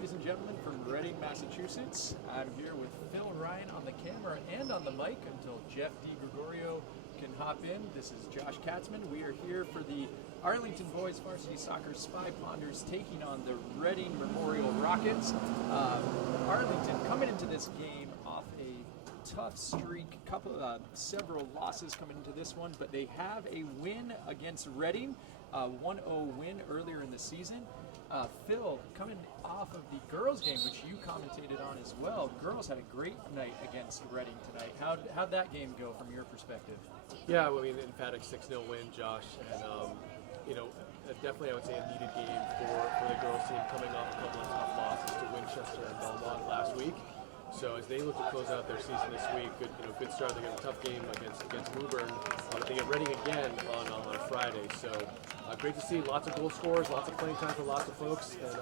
ladies and gentlemen, from Reading, Massachusetts. I'm here with Phil Ryan on the camera and on the mic until Jeff DiGregorio can hop in. This is Josh Katzman. We are here for the Arlington Boys Varsity Soccer Spy Ponders taking on the Reading Memorial Rockets. Arlington coming into this game off a tough streak, several losses coming into this one, but they have a win against Reading, a 1-0 win earlier in the season. Phil, coming off of the girls' game, which you commentated on as well, girls had a great night against Reading tonight. How'd that game go from your perspective? Yeah, I mean, emphatic 6-0 win, Josh, and definitely I would say a needed game for the girls' team coming off a couple of tough losses to Winchester and Belmont last week. So as they look to close out their season this week, good start. They got a tough game against Woburn. They get Reading again on Friday. So great to see lots of goal scorers, lots of playing time for lots of folks, and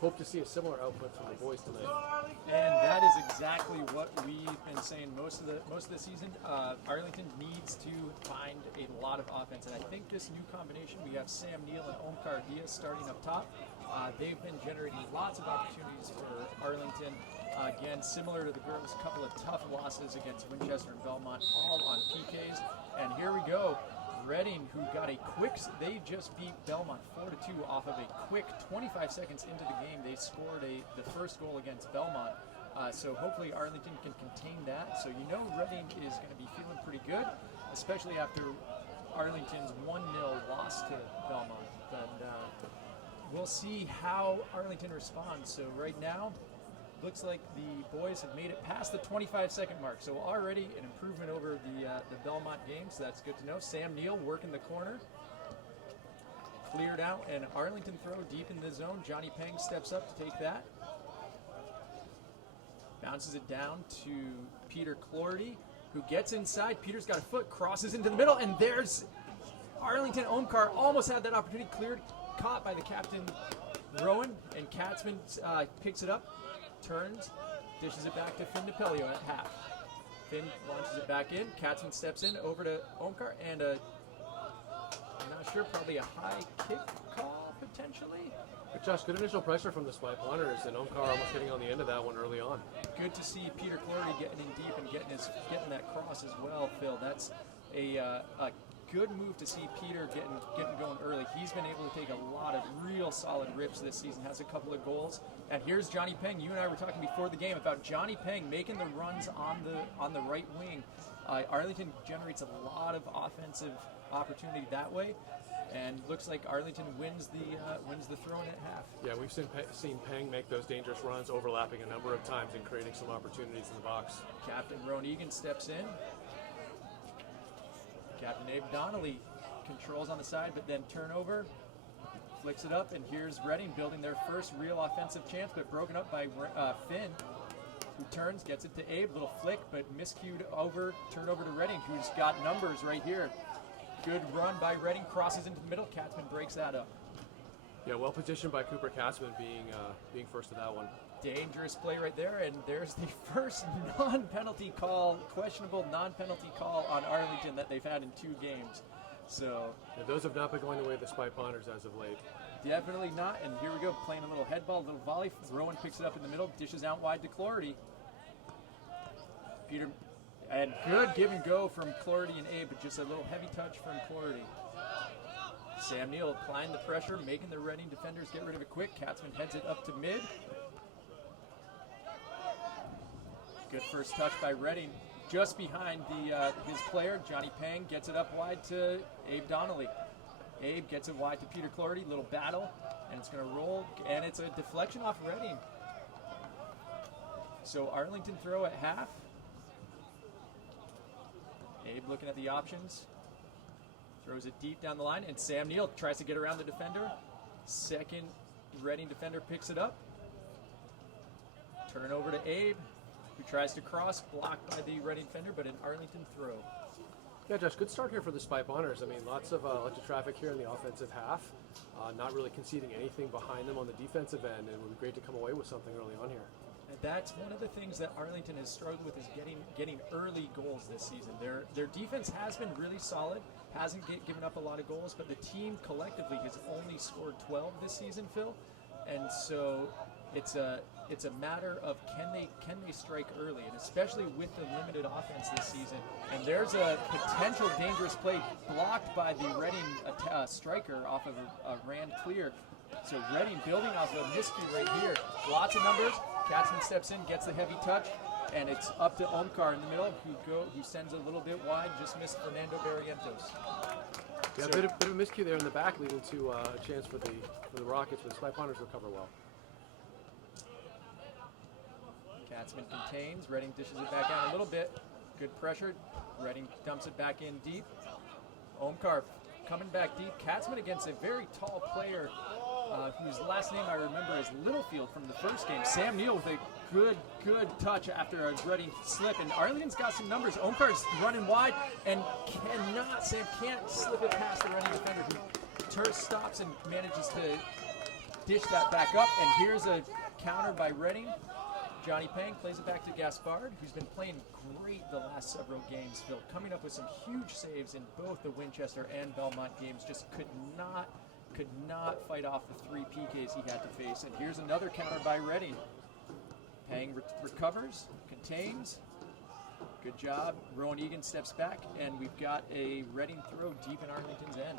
hope to see a similar output from the boys tonight. And that is exactly what we've been saying most of the season. Arlington needs to find a lot of offense, and I think this new combination, we have Sam Neal and Adhiya starting up top. They've been generating lots of opportunities for Arlington. Again, similar to the girls, a couple of tough losses against Winchester and Belmont, all on PKs. And here we go. Reading, who got they just beat Belmont 4-2 off of a quick 25 seconds into the game. They scored the first goal against Belmont. So hopefully Arlington can contain that. So Reading is going to be feeling pretty good, especially after Arlington's 1-0 loss to Belmont. But we'll see how Arlington responds. So right now, looks like the boys have made it past the 25-second mark, so already an improvement over the Belmont game, so that's good to know. Sam Neal working the corner. Cleared out, and Arlington throw deep in the zone. Johnny Peng steps up to take that. Bounces it down to Peter Clordy, who gets inside. Peter's got a foot, crosses into the middle, and there's Arlington. Omkar almost had that opportunity, caught by the captain, Rowan, and Katzman picks it up. Turns, dishes it back to Finn DePelio at half. Finn launches it back in. Katzman steps in over to Omkar, and I'm not sure, probably a high kick call potentially. But Josh, good initial pressure from the Spy Ponders, and Omkar almost getting on the end of that one early on. Good to see Peter Clordy getting in deep and getting that cross as well, Phil. That's a good move to see Peter getting going early. He's been able to take a lot of real solid rips this season, has a couple of goals. And here's Johnny Peng. You and I were talking before the game about Johnny Peng making the runs on the right wing. Arlington generates a lot of offensive opportunity that way, and looks like Arlington wins the throw-in at half. Yeah, we've seen Peng make those dangerous runs, overlapping a number of times and creating some opportunities in the box. Captain Roan Egan steps in. Captain Abe Donnelly controls on the side, but then turnover, flicks it up, and here's Reading building their first real offensive chance, but broken up by Finn, who turns, gets it to Abe, little flick, but miscued turnover to Reading, who's got numbers right here. Good run by Reading, crosses into the middle, Katzman breaks that up. Yeah, well positioned by Cooper Katzman being first to that one. Dangerous play right there, and there's the first questionable non-penalty call on Arlington that they've had in 2 games. So yeah, those have not been going the way of the Spy Ponders as of late. Definitely not, and here we go, playing a little head ball, a little volley. Rowan picks it up in the middle, dishes out wide to Clordy. Peter, and good give and go from Clordy and Abe, but just a little heavy touch from Clordy. Sam Neal applying the pressure, making the Reading defenders get rid of it quick. Katzman heads it up to mid. Good first touch by Reading. Just behind his player, Johnny Peng, gets it up wide to Abe Donnelly. Abe gets it wide to Peter Clordy, little battle, and it's going to roll, and it's a deflection off Reading. So Arlington throw at half. Abe looking at the options. Throws it deep down the line, and Sam Neal tries to get around the defender. Second Reading defender picks it up. Turn over to Abe, who tries to cross, blocked by the Reading defender, but an Arlington throw. Yeah, Josh, good start here for the Spy Ponders. I mean, lots of traffic here in the offensive half. Not really conceding anything behind them on the defensive end, and it would be great to come away with something early on here. And that's one of the things that Arlington has struggled with, is getting early goals this season. Their defense has been really solid, hasn't given up a lot of goals, but the team collectively has only scored 12 this season, Phil. and so it's a matter of can they strike early, and especially with the limited offense this season. And there's a potential dangerous play blocked by the Reading striker off of a ran clear. So Reading building off of a miscue right here. Lots of numbers. Katzman steps in, gets the heavy touch, and it's up to Omkar in the middle, who sends a little bit wide, just missed Fernando Barrientos. Yeah, So, a bit of a miscue there in the back, leading to a chance for the Rockets, but Spy Ponders recover well. Katzman contains. Reading dishes it back out a little bit. Good pressure. Reading dumps it back in deep. Omkar coming back deep. Katzman against a very tall player whose last name I remember is Littlefield from the first game. Sam Neal with a good touch after a Reading slip. And Arlington's got some numbers. Omkar's running wide and Sam can't slip it past the Reading defender who stops and manages to dish that back up. And here's a counter by Reading. Johnny Pang plays it back to Gaspard, who's been playing great the last several games, Phil, coming up with some huge saves in both the Winchester and Belmont games, just could not fight off the 3 PKs he had to face. And here's another counter by Reading. Pang recovers, contains, good job. Rowan Egan steps back, and we've got a Reading throw deep in Arlington's end.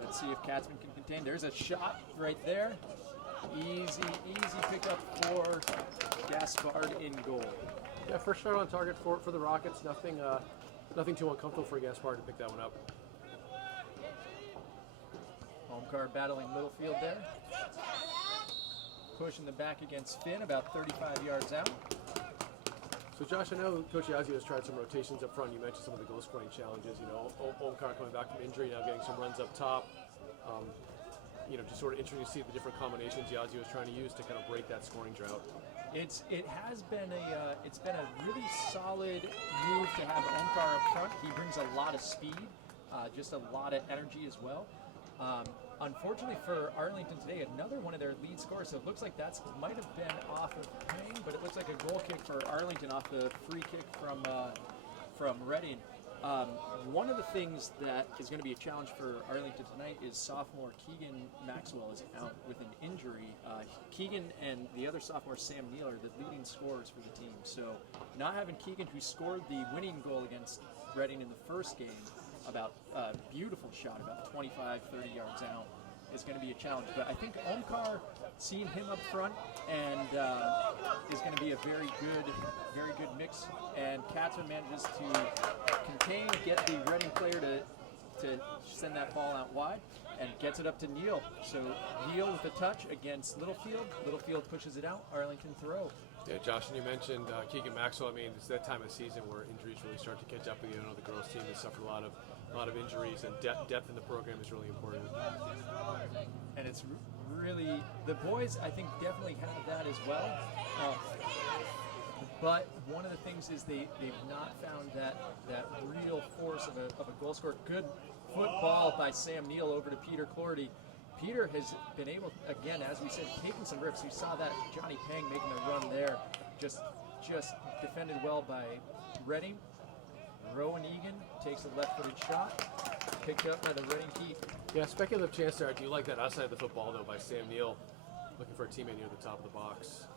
Let's see if Katzman can contain. There's a shot right there. Easy pickup for Gaspard in goal. Yeah, first shot on target for the Rockets. Nothing too uncomfortable for Gaspard to pick that one up. Omkar battling Littlefield there. Pushing the back against Finn, about 35 yards out. So Josh, I know Coach Yazzie has tried some rotations up front. You mentioned some of the goal scoring challenges. You know, Omkar coming back from injury, now getting some runs up top. Just sort of interesting to see the different combinations Yazzie was trying to use to kind of break that scoring drought. It has been a really solid move to have Omkar up front. He brings a lot of speed, just a lot of energy as well. Unfortunately for Arlington today, another one of their lead scorers, so it looks like that might have been off of Payne, but it looks like a goal kick for Arlington off the free kick from Reading. One of the things that is going to be a challenge for Arlington tonight is sophomore Keegan Maxwell is out with an injury. Keegan and the other sophomore Sam Neal are the leading scorers for the team. So not having Keegan, who scored the winning goal against Reading in the first game, about a beautiful shot, about 25, 30 yards out, is going to be a challenge. But I think Omkar, seeing him up front, and is going to be a very good mix. And Katzman manages to contain, get the Reading player to send that ball out wide, and gets it up to Neal. So Neal with a touch against Littlefield. Littlefield pushes it out. Arlington throw. Yeah, Josh, and you mentioned Keegan Maxwell. I mean, it's that time of season where injuries really start to catch up with you. I know the girls' team has suffered a lot of injuries, and depth in the program is really important. And it's really, the boys, I think, definitely have that as well. But one of the things is they've not found that real force of a goal scorer. Good football by Sam Neal over to Peter Clorty. Peter has been able, again, as we said, taking some rips. We saw that Johnny Pang making a run there. Just defended well by Reading. Rowan Egan takes a left-footed shot, picked up by the Reading keep. Yeah, speculative chance there. I do like that outside of the football, though, by Sam Neal, looking for a teammate near the top of the box.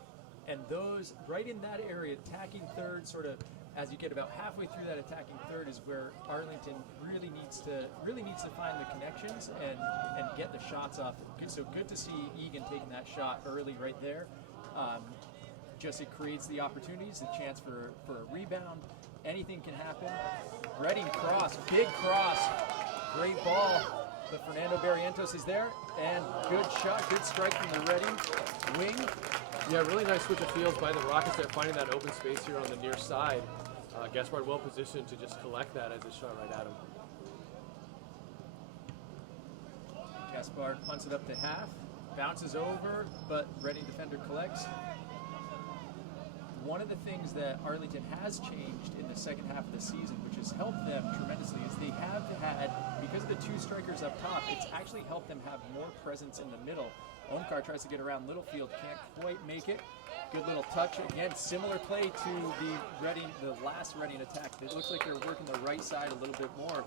And those, right in that area, attacking third, sort of, as you get about halfway through that attacking third, is where Arlington really needs to find the connections and get the shots off. So good to see Egan taking that shot early right there. Just it creates the opportunities, the chance for a rebound. Anything can happen. Reading cross, big cross, great ball. But Fernando Barrientos is there, and good shot, good strike from the Reading wing. Yeah, really nice switch of fields by the Rockets. They're finding that open space here on the near side. Gaspard well positioned to just collect that as a shot right at him. Gaspard punts it up to half, bounces over, but Reading defender collects. One of the things that Arlington has changed in the second half of the season, which has helped them tremendously, is they have had, because of the two strikers up top, it's actually helped them have more presence in the middle. Omkar tries to get around Littlefield, can't quite make it. Good little touch. Again, similar play to the last Reading attack. It looks like they're working the right side a little bit more.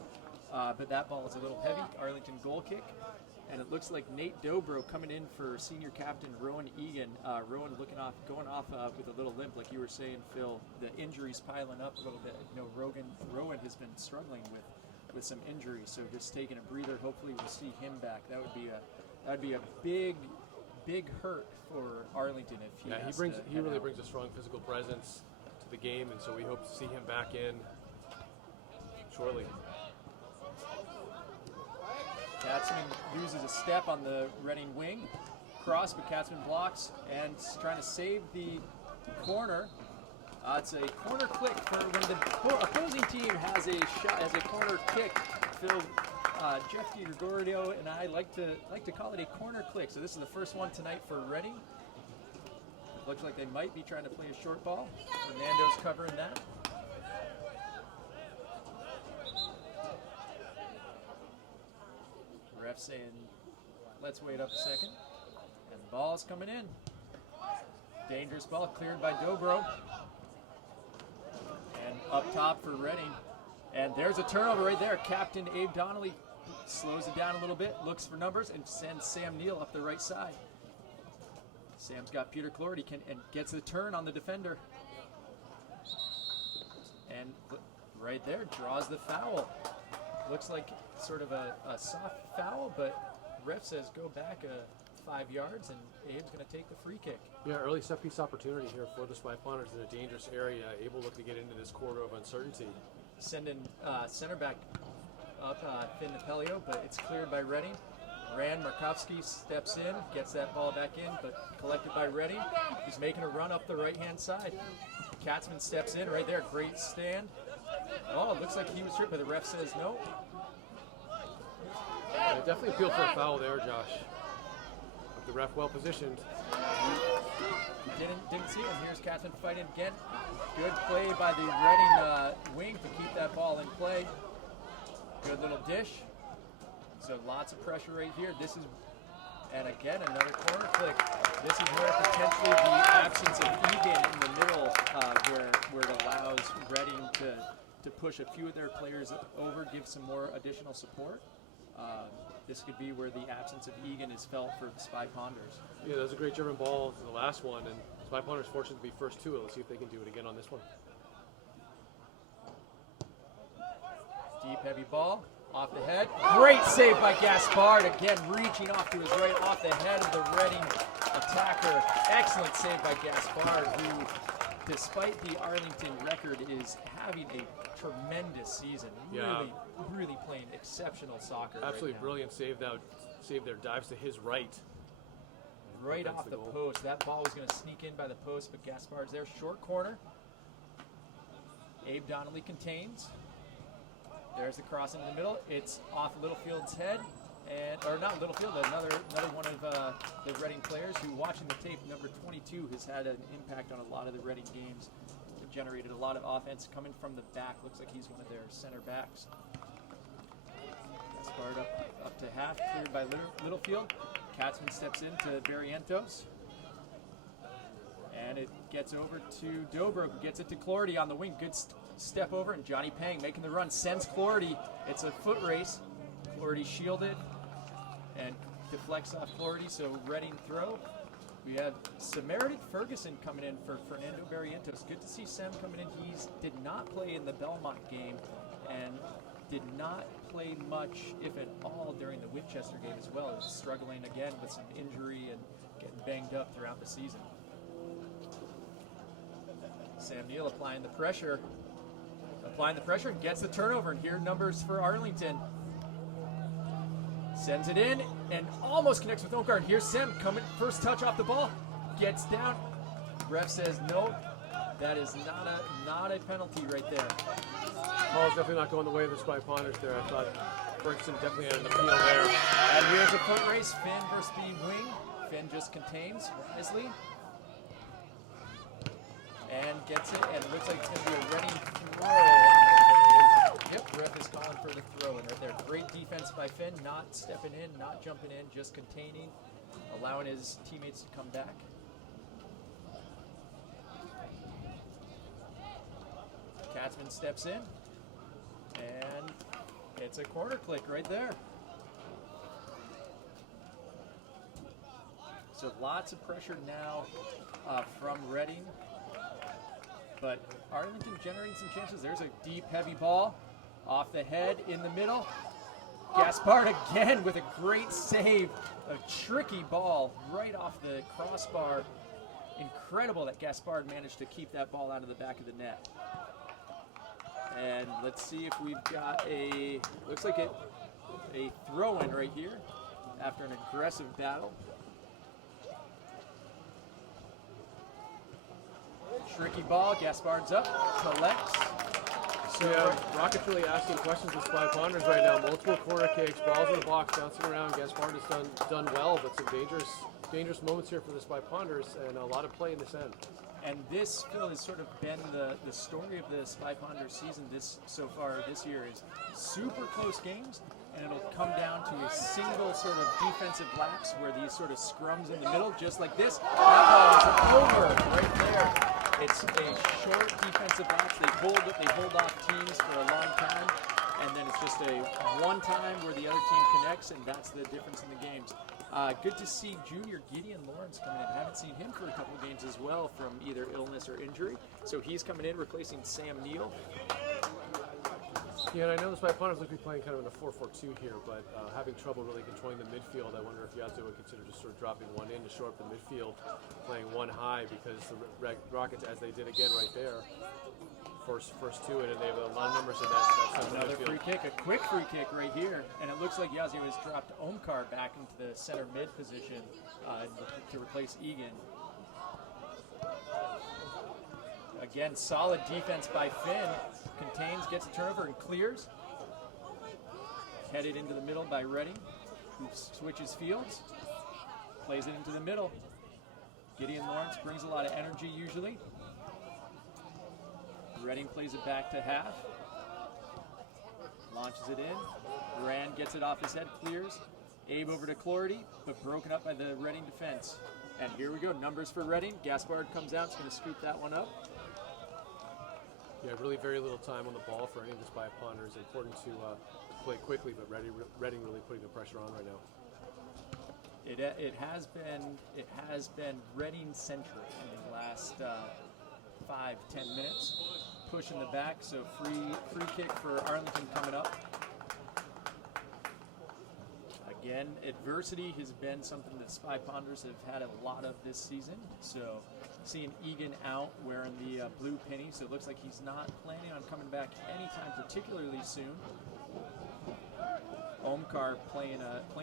but that ball is a little heavy. Arlington goal kick. And it looks like Nate Dobro coming in for senior captain Rowan Egan. Rowan going off with a little limp, like you were saying, Phil. The injuries piling up a little bit. You know, Rowan has been struggling with some injuries, so just taking a breather. Hopefully, we'll see him back. That would be a big hurt for Arlington if he. Yeah, he really brings a strong physical presence to the game, and so we hope to see him back in shortly. Katzman loses a step on the Reading wing. Cross, but Katzman blocks and trying to save the corner. It's a corner click for when the opposing team has a corner kick. Phil, Jeff DiGregorio and I like to call it a corner click. So this is the first one tonight for Reading. It looks like they might be trying to play a short ball. Fernando's covering that. Ref saying, let's wait up a second. And the ball's coming in. Dangerous ball cleared by Dobro. And up top for Reading. And there's a turnover right there. Captain Abe Donnelly slows it down a little bit, looks for numbers, and sends Sam Neal up the right side. Sam's got Peter Clorty and gets the turn on the defender. And right there, draws the foul. Looks like sort of a soft foul, but ref says go back 5 yards, and Abe's going to take the free kick. Yeah, early set piece opportunity here for the Spy Pawners in a dangerous area, able to get into this corridor of uncertainty. Sending center back up, Finn Napelio, but it's cleared by Reading. Rand Markovsky steps in, gets that ball back in, but collected by Reading. He's making a run up the right-hand side. Katzman steps in right there, great stand. Oh, it looks like he was tripped, but the ref says no. Yeah, definitely appeal for a foul there, Josh. The ref well positioned. Didn't see him. Here's Katzman fighting again. Good play by the Reading wing to keep that ball in play. Good little dish. So lots of pressure right here. And again, another corner click. This is where potentially the absence of Egan in the middle, where it allows Reading to push a few of their players over, give some more additional support. This could be where the absence of Egan is felt for the Spy Ponders. Yeah, that was a great German ball in the last one, and Spy Ponders fortunate to be first to it. Let's see if they can do it again on this one. Deep, heavy ball, off the head. Great save by Gaspard, again reaching off to his right, off the head of the Reading attacker. Excellent save by Gaspard, who, despite the Arlington record, is having a tremendous season. Yeah. Really playing exceptional soccer. Absolutely right brilliant save there. Dives to his right. Right off the post. That ball was going to sneak in by the post, but Gaspard's there. Short corner. Abe Donnelly contains. There's the cross into the middle. It's off Littlefield's head. Or not Littlefield, another one of the Reading players who, watching the tape, number 22, has had an impact on a lot of the Reading games. They've generated a lot of offense coming from the back. Looks like he's one of their center backs. Gaspard up to half, cleared by Littlefield. Katzman steps into Barrientos. And it gets over to Dobro, who gets it to Clorty on the wing. Good step over, and Johnny Pang making the run. Sends Clorty. It's a foot race. Clorty shielded and deflects off Clorty, so Reading throw. We have Samaritan Ferguson coming in for Fernando Barrientos. Good to see Sam coming in. He did not play in the Belmont game and did not play much, if at all, during the Winchester game as well. He was struggling again with some injury and getting banged up throughout the season. Sam Neal applying the pressure and gets the turnover. And here numbers for Arlington. Sends it in and almost connects with Onkar. Here's Sam coming, first touch off the ball, gets down. Ref says no, that is not a penalty right there. Ball's definitely not going the way of the Spy Ponders there. I thought Ferguson definitely had an appeal there. And here's a foot race, Finn versus the wing. Finn just contains wisely. And gets it, and it looks like it's going to be a Reading throw. Yep, ref is calling for the throw in right there. Great defense by Finn, not stepping in, not jumping in, just containing, allowing his teammates to come back. Katzman steps in, and It's a quarter click right there. So lots of pressure now from Reading. But Arlington generating some chances. There's a deep, heavy ball off the head in the middle. Gaspard again with a great save. A tricky ball right off the crossbar. Incredible that Gaspard managed to keep that ball out of the back of the net. And let's see if we've got looks like a throw-in right here after an aggressive battle. Tricky ball, Gaspard's up, collects. So yeah, Rocket's really asking questions with Spy Ponders right now. Multiple corner kicks, balls in the box, bouncing around. Gaspard has done well, but some dangerous moments here for the Spy Ponders, and a lot of play in this end. And this, Phil, has sort of been the story of the Spy Ponders season so far this year is super close games, and it'll come down to a single sort of defensive lapse where these sort of scrums in the middle, just like this. That ball is over right there. It's a short defensive lapse. They hold off teams for a long time, and then it's just a one time where the other team connects, and that's the difference in the games. Good to see junior Gideon Lawrence coming in. I haven't seen him for a couple of games as well from either illness or injury. So he's coming in replacing Sam Neal. Yeah, and I know the Spy Ponders look to be playing kind of in a 4-4-2 here, but having trouble really controlling the midfield. I wonder if Yazoo would consider just sort of dropping one in to shore up the midfield, playing one high, because the Rockets, as they did again right there, first two in, and they have a lot of numbers in that Another midfield. free kick, a quick free kick right here, and it looks like Yazoo has dropped Omkar back into the center mid position to replace Egan. Again, solid defense by Finn. Contains, gets a turnover, and clears. Headed into the middle by Reading, who switches fields. Plays it into the middle. Gideon Lawrence brings a lot of energy usually. Reading plays it back to half. Launches it in. Duran gets it off his head, clears. Abe over to Clordy, but broken up by the Reading defense. And here we go, numbers for Reading. Gaspard comes out, is going to scoop that one up. Yeah, really very little time on the ball for any of the Spy Ponders. Important to play quickly, but Reading really putting the pressure on right now. It has been Reading centric in the last 5-10 minutes. Push in the back, so free kick for Arlington coming up. Again, adversity has been something that Spy Ponders have had a lot of this season. So seeing Egan out wearing the blue penny, so it looks like he's not planning on coming back anytime particularly soon. Omkar playing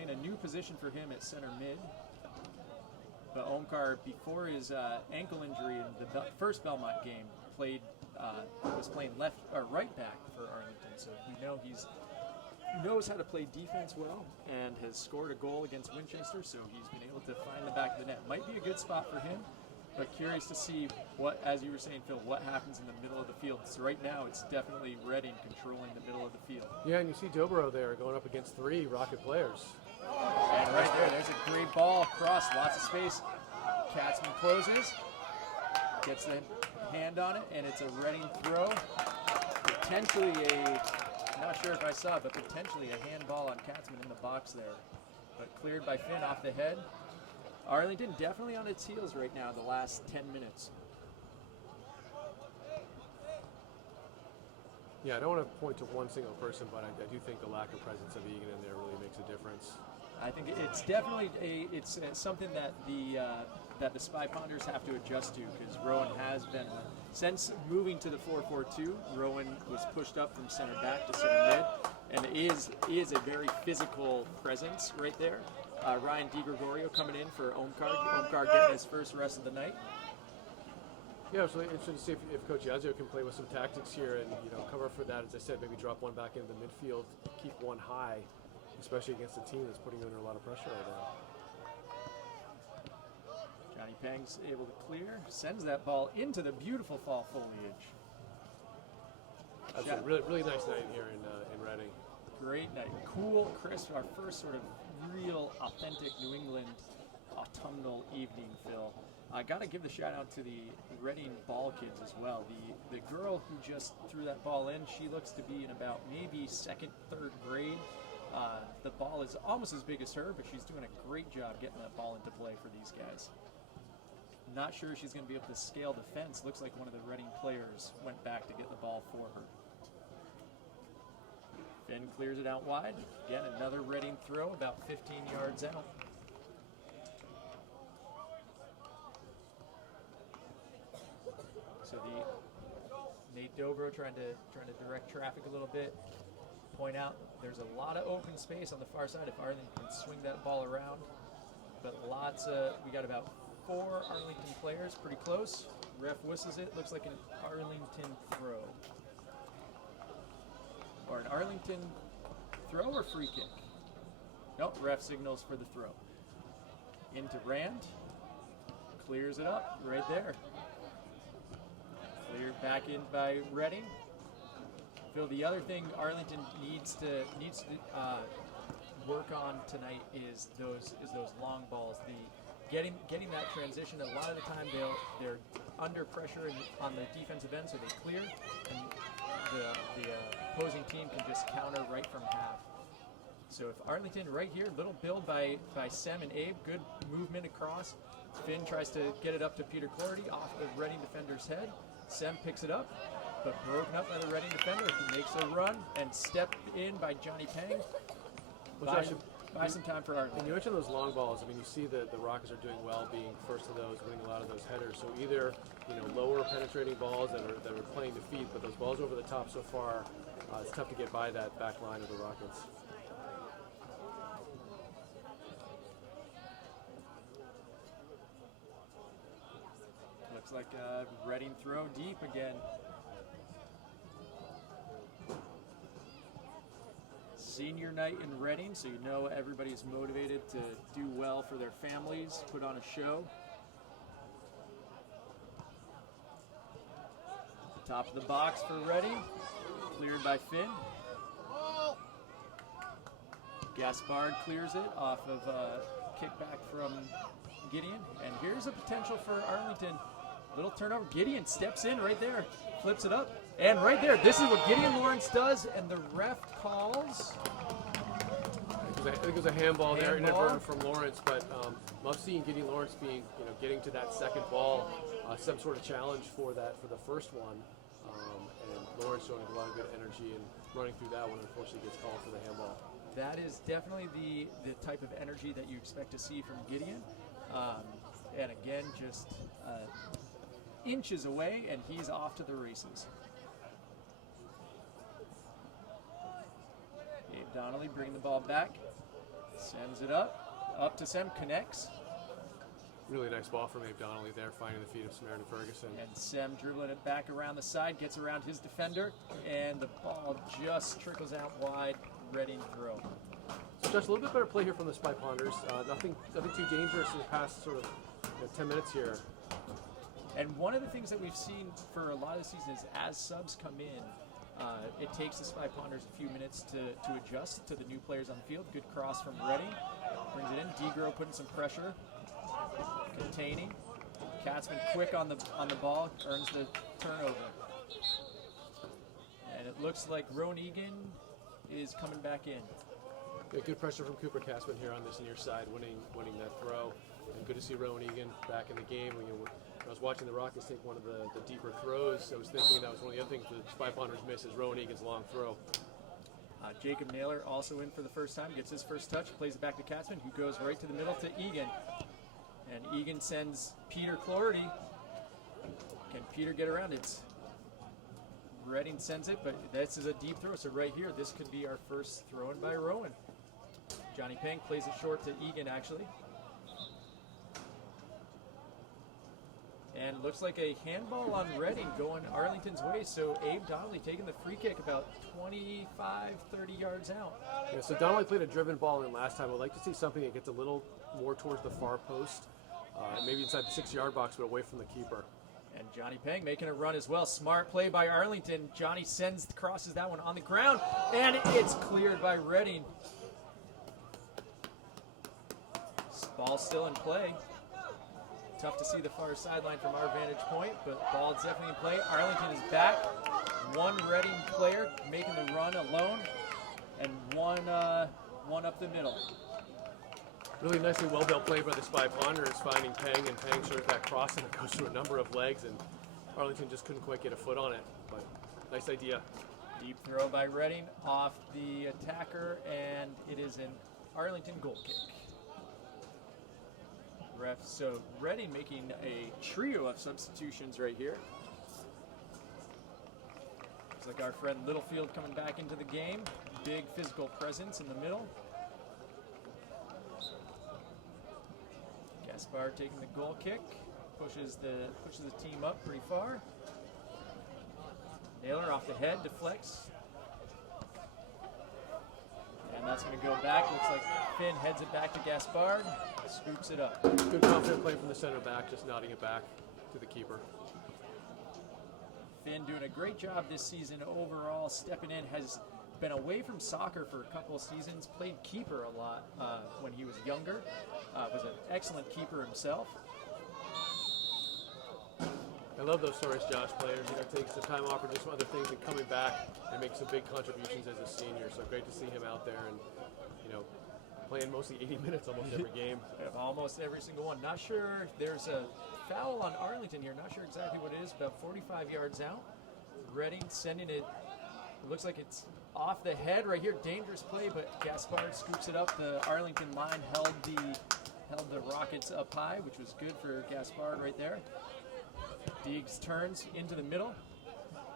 a new position for him at center mid. But Omkar, before his ankle injury in the first Belmont game, was playing left or right back for Arlington. So we know he knows how to play defense well and has scored a goal against Winchester. So he's been able to find the back of the net. Might be a good spot for him. But curious to see what, as you were saying, Phil, what happens in the middle of the field. So right now, it's definitely Reading controlling the middle of the field. Yeah, and you see Dobro there going up against 3 Rocket players. And right there's a great ball across, lots of space. Katzman closes, gets the hand on it, and it's a Reading throw. Potentially not sure if I saw it, but potentially a handball on Katzman in the box there. But cleared by Finn off the head. Arlington definitely on its heels right now, the last 10 minutes. Yeah, I don't want to point to one single person, but I do think the lack of presence of Egan in there really makes a difference. I think it's definitely something that the Spy Ponders have to adjust to, because Rowan has been, since moving to the 4-4-2, Rowan was pushed up from center back to center mid, and is a very physical presence right there. Ryan DiGregorio coming in for Omkar. Omkar getting his first rest of the night. Yeah, it's really interesting to see if Coach Yazoo can play with some tactics here and cover for that. As I said, maybe drop one back into the midfield, keep one high, especially against a team that's putting you under a lot of pressure right now. Johnny Pang's able to clear, sends that ball into the beautiful fall foliage. That's a really nice night here in Reading. Great night, cool, crisp. Our first sort of real, authentic New England autumnal evening, Phil. I got to give the shout out to the Reading ball kids as well. The girl who just threw that ball in, she looks to be in about maybe second, third grade. The ball is almost as big as her, but she's doing a great job getting that ball into play for these guys. Not sure she's going to be able to scale the fence. Looks like one of the Reading players went back to get the ball for her. Finn clears it out wide. Again, another Reading throw, about 15 yards out. So Nate Dobro trying to direct traffic a little bit. Point out there's a lot of open space on the far side if Arlington can swing that ball around. But we got about 4 Arlington players, pretty close. Ref whistles it. Looks like an Arlington throw. Or an Arlington throw or free kick? Nope, ref signals for the throw. Into Rand. Clears it up right there. Cleared back in by Reading. Phil, the other thing Arlington needs to work on tonight is those long balls. Getting that transition. A lot of the time they're under pressure on the defensive end, so they clear, and the opposing team can just counter right from half. So if Arlington right here, little build by Sem and Abe, good movement across. Finn tries to get it up to Peter Clorty off the Reading defender's head. Sem picks it up, but broken up by the Reading defender. He makes a run and stepped in by Johnny Pang. Buy some time for Arlington. And you mentioned those long balls. I mean, you see the Rockets are doing well being first of those, winning a lot of those headers. So either lower penetrating balls that are playing the feet, but those balls over the top so far, it's tough to get by that back line of the Rockets. Looks like a Reading throw deep again. Senior night in Reading, so you know everybody's motivated to do well for their families, put on a show. Top of the box for Reading, cleared by Finn. Gaspard clears it off of a kickback from Gideon, and here's a potential for Arlington. Little turnover. Gideon steps in right there, flips it up, and right there, this is what Gideon Lawrence does, and the ref calls. I think it was a handball there, inadvertent from Lawrence, but love seeing Gideon Lawrence getting to that second ball, some sort of challenge for the first one, and Lawrence showing a lot of good energy and running through that one. Unfortunately, gets called for the handball. That is definitely the type of energy that you expect to see from Gideon, and again, just inches away, and he's off to the races. Gabe Donnelly bringing the ball back, sends it up to Sem, connects. Really nice ball from Abe Donnelly there, finding the feet of Samaritan Ferguson. And Sem dribbling it back around the side, gets around his defender, and the ball just trickles out wide. Reading throw. So Josh, a little bit better play here from the Spy Ponders. Nothing too dangerous in the past sort of 10 minutes here. And one of the things that we've seen for a lot of the season is as subs come in, it takes the Spy Ponders a few minutes to adjust to the new players on the field. Good cross from Reading. Brings it in. Degro putting some pressure. Containing. Katzman quick on the ball. Earns the turnover. And it looks like Rowan Egan is coming back in. Yeah, good pressure from Cooper Katzman here on this near side, winning that throw. And good to see Rowan Egan back in the game. When I was watching the Rockets take one of the deeper throws, I was thinking that was one of the other things the Spy Ponders miss is Rowan Egan's long throw. Jacob Naylor also in for the first time, gets his first touch, plays it back to Katzman, who goes right to the middle to Egan. And Egan sends Peter Clorty. Can Peter get around it? Reading sends it, but this is a deep throw, so right here, this could be our first throw-in by Rowan. Johnny Pang plays it short to Egan, actually. And looks like a handball on Reading going Arlington's way, so Abe Donnelly taking the free kick about 25, 30 yards out. Yeah, so Donnelly played a driven ball in last time. I'd like to see something that gets a little more towards the far post, maybe inside the 6-yard box, but away from the keeper. And Johnny Pang making a run as well. Smart play by Arlington. Johnny crosses that one on the ground, and it's cleared by Reading. Ball still in play. Tough to see the far sideline from our vantage point, but ball is definitely in play. Arlington is back. One Reading player making the run alone, and one up the middle. Really nicely well-built play by the Spy Ponders, finding Peng, and Peng serves that cross, and it goes through a number of legs, and Arlington just couldn't quite get a foot on it. But nice idea. Deep throw by Reading off the attacker, and it is an Arlington goal kick. So Reading making a trio of substitutions right here. Looks like our friend Littlefield coming back into the game. Big physical presence in the middle. Gaspar taking the goal kick, pushes the team up pretty far. Naylor off the head, deflects. And that's going to go back. Looks like Finn heads it back to Gaspard, scoops it up. Good confident play from the center back, just nodding it back to the keeper. Finn doing a great job this season overall, stepping in, has been away from soccer for a couple of seasons, played keeper a lot when he was younger, was an excellent keeper himself. I love those stories, Josh. Players, taking some time off for just some other things and coming back and making some big contributions as a senior. So great to see him out there and, playing mostly 80 minutes almost every game. Almost every single one. Not sure, there's a foul on Arlington here. Not sure exactly what it is, about 45 yards out. Reading sending it, looks like it's off the head right here. Dangerous play, but Gaspard scoops it up. The Arlington line held the Rockets up high, which was good for Gaspard right there. Deegs turns into the middle,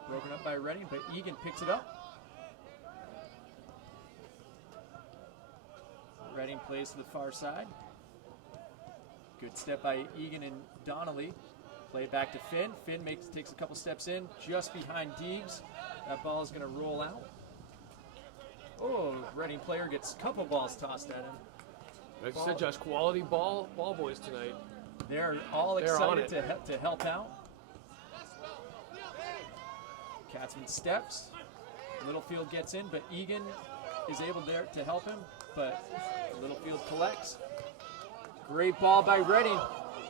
broken up by Reading, but Egan picks it up. Reading plays to the far side. Good step by Egan and Donnelly. Play it back to Finn. Finn takes a couple steps in, just behind Deegs. That ball is going to roll out. Oh, Reading player gets a couple balls tossed at him. Like you said, Josh, quality ball boys tonight. They're all excited to help out. Katzman steps. Littlefield gets in, but Egan is able there to help him, but Littlefield collects. Great ball by Reading.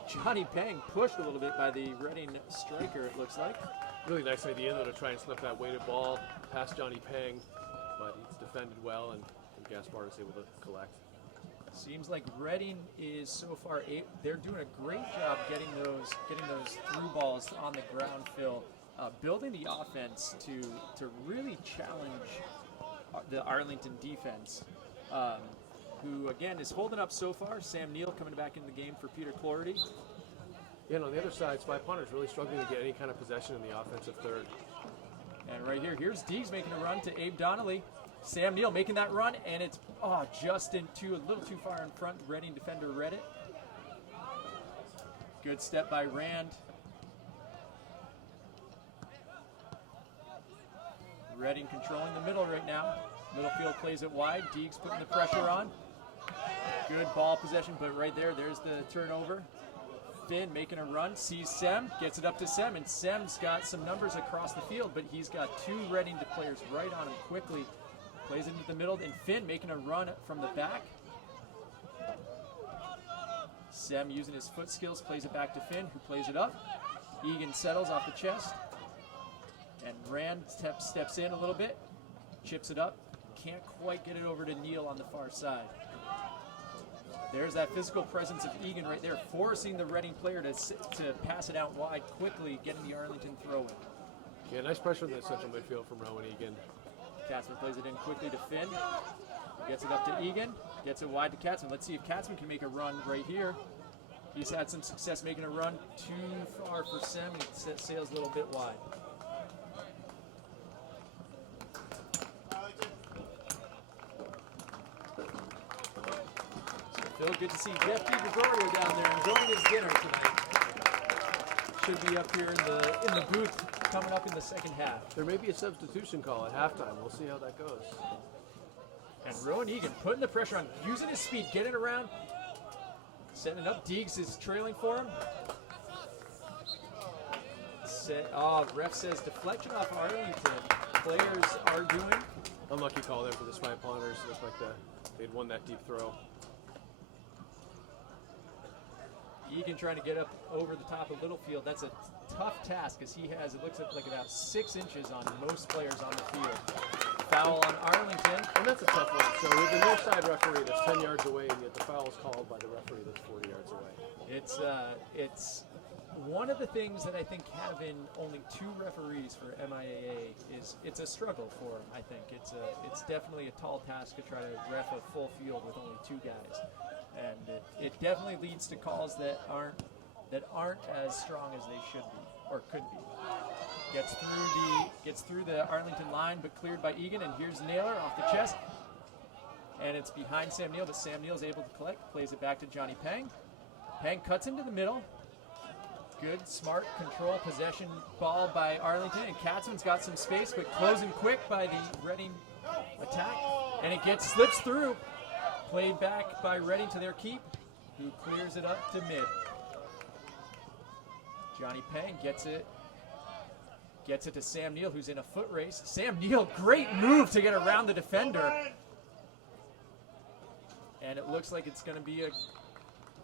Johnny Peng pushed a little bit by the Reading striker, it looks like. Really nice idea, though, to try and slip that weighted ball past Johnny Peng, but he's defended well, and Gaspard is able to collect. Seems like Reading is so far, they're doing a great job getting those through balls on the ground, Phil. Building the offense to really challenge the Arlington defense, who again is holding up so far. Sam Neal coming back in the game for Peter Clorty. Yeah, and on the other side, Spy Ponders really struggling to get any kind of possession in the offensive third. And right here's Deegs making a run to Abe Donnelly. Sam Neal making that run, and it's just a little too far in front. Reading defender read it. Good step by Rand. Reading controlling the middle right now. Littlefield plays it wide. Deegs putting the pressure on. Good ball possession, but right there's the turnover. Finn making a run, sees Sem, gets it up to Sem, and Sem's got some numbers across the field, but he's got two Reading players right on him quickly. Plays it into the middle, and Finn making a run from the back. Sem using his foot skills, plays it back to Finn, who plays it up. Egan settles off the chest. And Rand steps in a little bit, chips it up. Can't quite get it over to Neal on the far side. There's that physical presence of Egan right there, forcing the Reading player to pass it out wide quickly, getting the Arlington throw in. Yeah, nice pressure in the central midfield from Rowan Egan. Katzman plays it in quickly to Finn. Gets it up to Egan, gets it wide to Katzman. Let's see if Katzman can make a run right here. He's had some success making a run too far for Sem. He sails a little bit wide. Phil, good to see Jeff DiGregorio down there enjoying his dinner tonight. Should be up here in the booth coming up in the second half. There may be a substitution call at halftime. We'll see how that goes. And Rowan Egan putting the pressure on, using his speed, getting around, setting it up. Deegs is trailing for him. Ref says deflection off Arlington. Players arguing. Unlucky call there for the Spy Ponders. Looks like they'd won that deep throw. Egan trying to get up over the top of Littlefield. That's a tough task because he has, it looks like about 6 inches on most players on the field. Foul on Arlington. And that's a tough one. So we have the north side referee that's 10 yards away, and yet the foul is called by the referee that's 40 yards away. It's one of the things that I think having only 2 referees for MIAA is it's a struggle for them. I think it's definitely a tall task to try to ref a full field with only 2 guys, and it definitely leads to calls that aren't as strong as they should be or could be. Gets through the Arlington line, but cleared by Egan, and here's Naylor off the chest, and it's behind Sam Neill, but Sam Neill's able to collect, plays it back to Johnny Pang. Pang cuts into the middle. Good, smart, control, possession ball by Arlington, and Katzman's got some space, but closing quick by the Reading attack, and it slips through. Played back by Reading to their keep, who clears it up to mid. Johnny Pang gets it to Sam Neill, who's in a foot race. Sam Neill, great move to get around the defender. And it looks like it's going to be a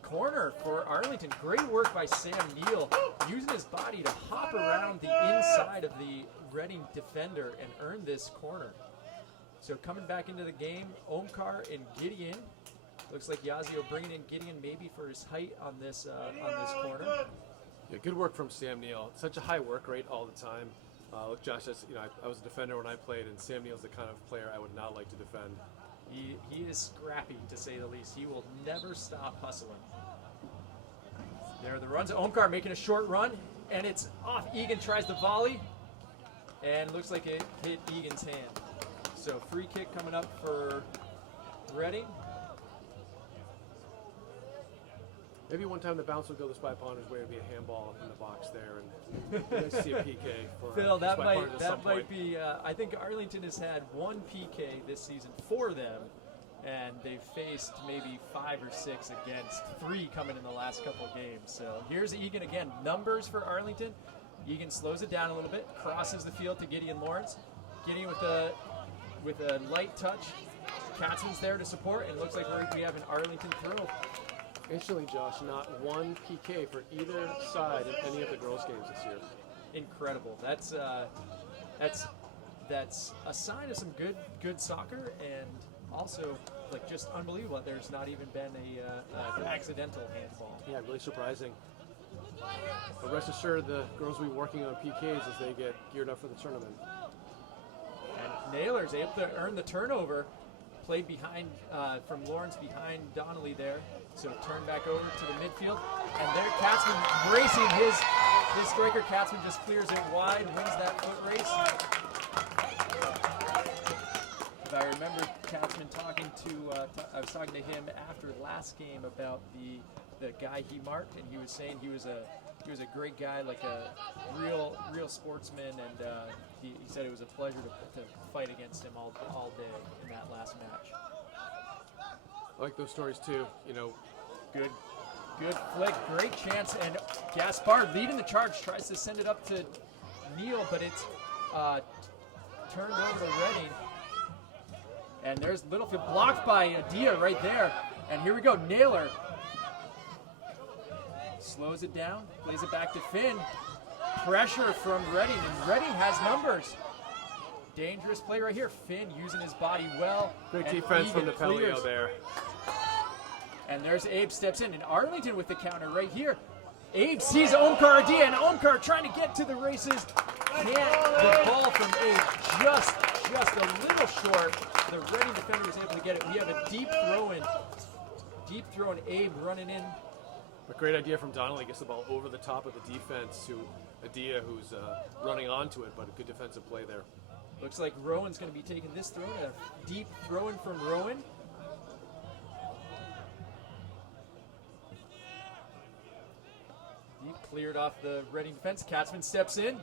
corner for Arlington. Great work by Sam Neill, using his body to hop around the inside of the Reading defender and earn this corner. So coming back into the game, Omkar and Gideon. Looks like Yazio bringing in Gideon maybe for his height on this corner. Yeah, good work from Sam Neill. Such a high work rate all the time. Look, Josh, I was a defender when I played, and Sam Neill's the kind of player I would not like to defend. He is scrappy, to say the least. He will never stop hustling. There are the runs. Omkar making a short run, and it's off. Egan tries the volley, and looks like it hit Egan's hand. So free kick coming up for Reading. Maybe one time the bounce will go the Spy Ponder's way to be a handball in the box there, and we'll see a PK for Phil, that Spy Ponder's at some might point. be. I think Arlington has had 1 PK this season for them, and they've faced maybe 5 or 6 against 3 coming in the last couple of games. So here's Egan again. Numbers for Arlington. Egan slows it down a little bit, crosses the field to Gideon Lawrence. Gideon with a light touch. Katzman's there to support, and it looks like we have an Arlington throw. Interestingly, Josh, not 1 PK for either side in any of the girls' games this year. Incredible. That's a sign of some good soccer, and also like just unbelievable. There's not even been an accidental handball. Yeah, really surprising. But rest assured, the girls will be working on PKs as they get geared up for the tournament. And Naylor's able to earn the turnover. Played behind from Lawrence behind Donnelly there. So turn back over to the midfield. And there Katzman racing his striker. Katzman just clears it wide, wins that foot race. If I remember Katzman talking I was talking to him after last game about the guy he marked, and he was saying he was a great guy, like a real sportsman, and he said it was a pleasure to fight against him all day in that last match. I like those stories too. Good flick, great chance, and Gaspard leading the charge, tries to send it up to Neil, but it's turned over to Reading. And there's Littlefield blocked by Adhiya right there. And here we go, Naylor slows it down, plays it back to Finn. Pressure from Reading, and Reading has numbers. Dangerous play right here. Finn using his body well. Great defense from the Pelio there. And there's Abe steps in, and Arlington with the counter right here. Abe sees Omkar Adhiya, and Omkar trying to get to the races. The ball from Abe just a little short. The Reading defender was able to get it. We have a deep throw in. Abe running in. A great idea from Donnelly. Gets the ball over the top of the defense to Adhiya, who's running onto it, but a good defensive play there. Looks like Rowan's going to be taking this throw. A deep throw in from Rowan. He cleared off the Reading defense. Katzman steps in.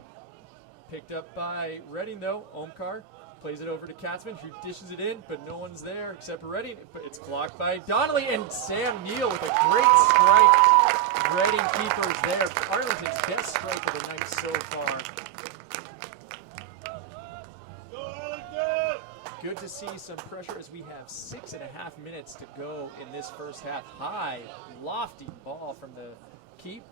Picked up by Reading though. Omkar plays it over to Katzman, who dishes it in, but no one's there except Reading. It's blocked by Donnelly, and Sam Neill with a great strike. Reading keepers there. Arlington's best strike of the night so far. Good to see some pressure as we have 6.5 minutes to go in this first half. High, lofty ball from the keep.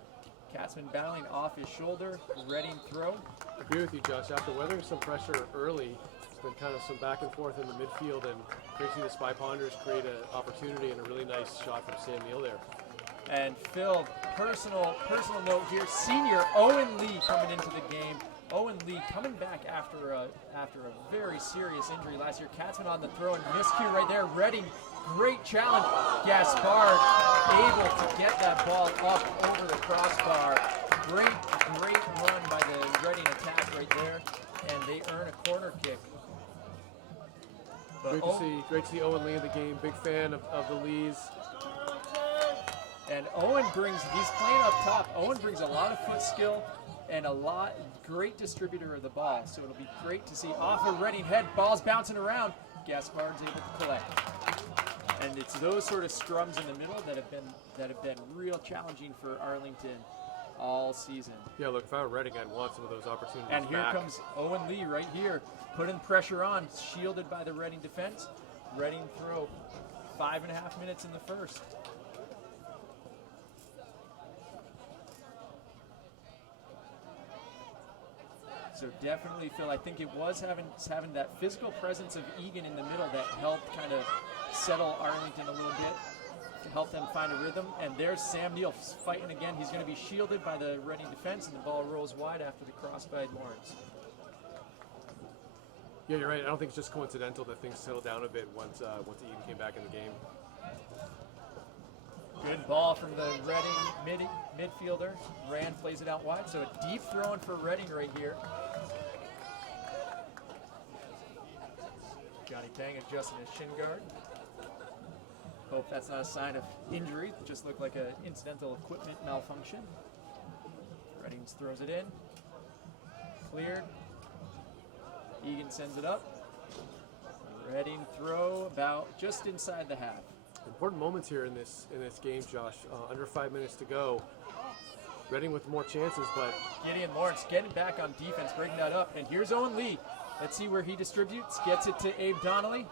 Katzman battling off his shoulder. Reading throw. Agree with you, Josh. After weathering some pressure early, it's been kind of some back and forth in the midfield, and great to see the Spy Ponders create an opportunity and a really nice shot from Sam Neal there. And Phil, personal note here, senior Owen Lee coming into the game. Owen Lee coming back after a very serious injury last year. Katzman on the throw and miscue right there. Reading, great challenge. Gaspard able to get that ball up over the crossbar. Great run by the Reading attack right there, and they earn a corner kick. But Great to see Owen Lee in the game. Big fan of the Lees. And Owen he's playing up top. Owen brings a lot of foot skill and great distributor of the ball. So it'll be great to see off a Reading head, ball's bouncing around. Gaspard's able to collect. And it's those sort of scrums in the middle that have been real challenging for Arlington all season. Yeah, look, if I were Reading, I'd want some of those opportunities And here back. comes Owen Lee right here, putting pressure on, shielded by the Reading defense. Reading throw, 5.5 minutes in the first. So definitely, Phil, I think it was having that physical presence of Egan in the middle that helped kind of settle Arlington a little bit, to help them find a rhythm. And there's Sam Neal fighting again. He's going to be shielded by the Reading defense, and the ball rolls wide after the cross by Lawrence. Yeah, you're right. I don't think it's just coincidental that things settled down a bit once Eden came back in the game. Good ball from the Reading midfielder. Rand plays it out wide, so a deep throw in for Reading right here. Johnny Pang adjusting his shin guard. Hope that's not a sign of injury. It just looked like an incidental equipment malfunction. Reading throws it in. Cleared. Egan sends it up. Reading throw about just inside the half. Important moments here in this game, Josh. Under 5 minutes to go. Reading with more chances, but Gideon Lawrence getting back on defense, breaking that up. And here's Owen Lee. Let's see where he distributes. Gets it to Abe Donnelly.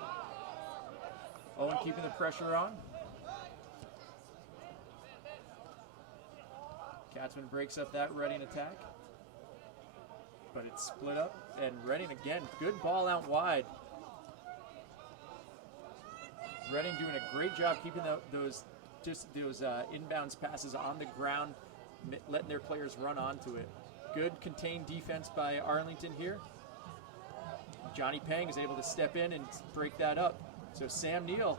Owen keeping the pressure on. Katzman breaks up that Reading attack. But it's split up. And Reading again, good ball out wide. Reading doing a great job keeping those inbounds passes on the ground, letting their players run onto it. Good contained defense by Arlington here. Johnny Pang is able to step in and break that up. So Sam Neal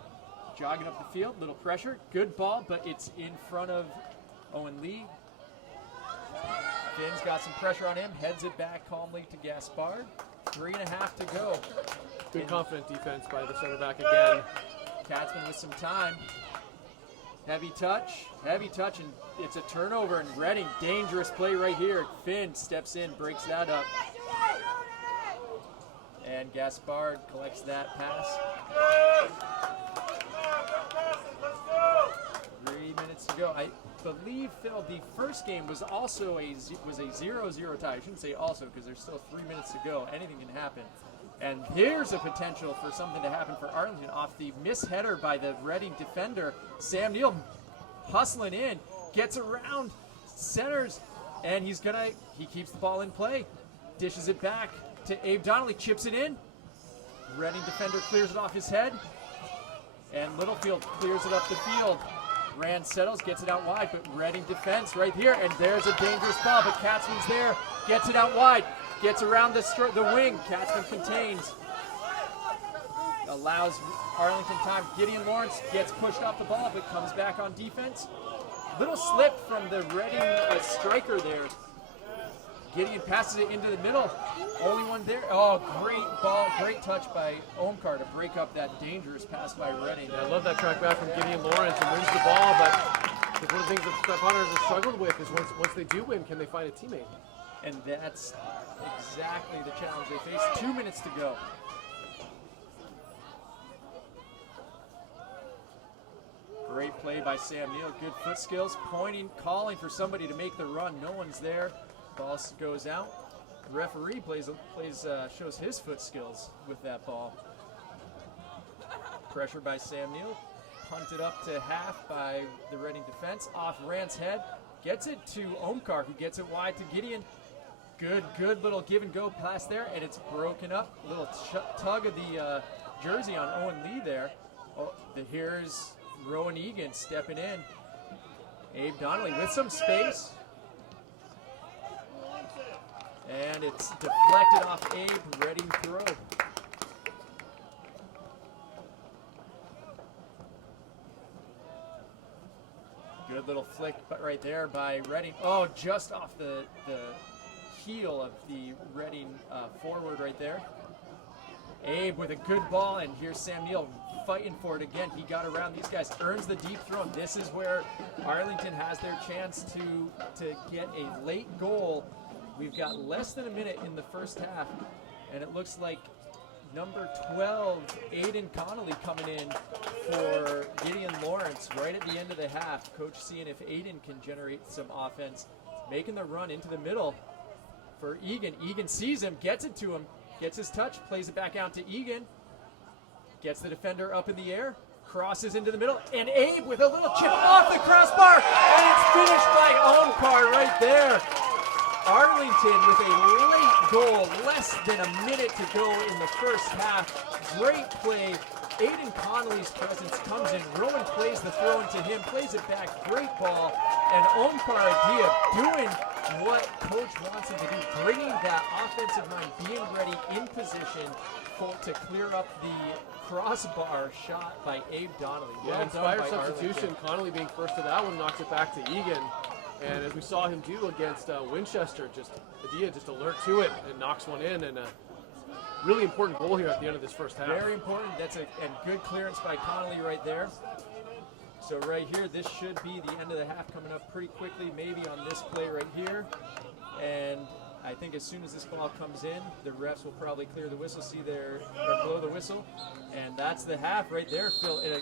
jogging up the field, little pressure, good ball, but it's in front of Owen Lee. Finn's got some pressure on him, heads it back calmly to Gaspard. 3.5 to go. good confident defense by the center back again. Katzman with some time. Heavy touch, and it's a turnover, and Reading, dangerous play right here. Finn steps in, breaks that up. And Gaspard collects that pass. 3 minutes to go. I believe, Phil, the first game was also a 0-0 tie. I shouldn't say also, because there's still 3 minutes to go. Anything can happen. And here's a potential for something to happen for Arlington off the misheader by the Reading defender. Sam Neal hustling in, gets around, centers, and he keeps the ball in play. Dishes it back to Abe Donnelly, chips it in. Reading defender clears it off his head. And Littlefield clears it up the field. Rand settles, gets it out wide, but Reading defense right here, and there's a dangerous ball, but Katzman's there, gets it out wide, gets around the wing. Katzman contains, allows Arlington time. Gideon Lawrence gets pushed off the ball, but comes back on defense. Little slip from the Reading striker there. Gideon passes it into the middle. Only one there. Oh, great ball, great touch by Omkar to break up that dangerous pass by Reading. Yeah, I love that track back from Gideon Lawrence and wins the ball, but one of the things that Spy Ponders have struggled with is once they do win, can they find a teammate? And that's exactly the challenge they face. 2 minutes to go. Great play by Sam Neal. Good foot skills. Pointing, calling for somebody to make the run. No one's there. Ball goes out. The referee shows his foot skills with that ball. Pressure by Sam Neal. Punted up to half by the Reading defense. Off Rand's head. Gets it to Omkar, who gets it wide to Gideon. Good little give and go pass there, and it's broken up. A little tug of the jersey on Owen Lee there. Oh, here's Rowan Egan stepping in. Abe Donnelly with some space. And it's deflected off Abe, ready to throw. Good little flick right there by Redding. Oh, just off the heel of the Redding forward right there. Abe with a good ball, and here's Sam Neal fighting for it again. He got around these guys, earns the deep throw. This is where Arlington has their chance to get a late goal. We've got less than a minute in the first half, and it looks like number 12, Aiden Connolly, coming in for Gideon Lawrence right at the end of the half. Coach seeing if Aiden can generate some offense. Making the run into the middle for Egan. Egan sees him, gets it to him, gets his touch, plays it back out to Egan. Gets the defender up in the air, crosses into the middle, and Abe with a little chip off the crossbar, and it's finished by Omkar right there. Arlington with a late goal, less than a minute to go in the first half. Great play. Aiden Connolly's presence comes in. Rowan plays the throw into him, plays it back. Great ball. And Omkar Adhiya doing what coach wants him to do, bringing that offensive line, being ready in position to clear up the crossbar shot by Abe Donnelly. Yeah, inspired substitution. Connolly being first to that one knocks it back to Egan. And as we saw him do against Winchester, Adhiya just alert to it and knocks one in, and a really important goal here at the end of this first half. Very important. That's a good clearance by Connolly right there. So right here, this should be the end of the half coming up pretty quickly, maybe on this play right here. And I think as soon as this ball comes in, the refs will probably clear the whistle, or blow the whistle. And that's the half right there, Phil. An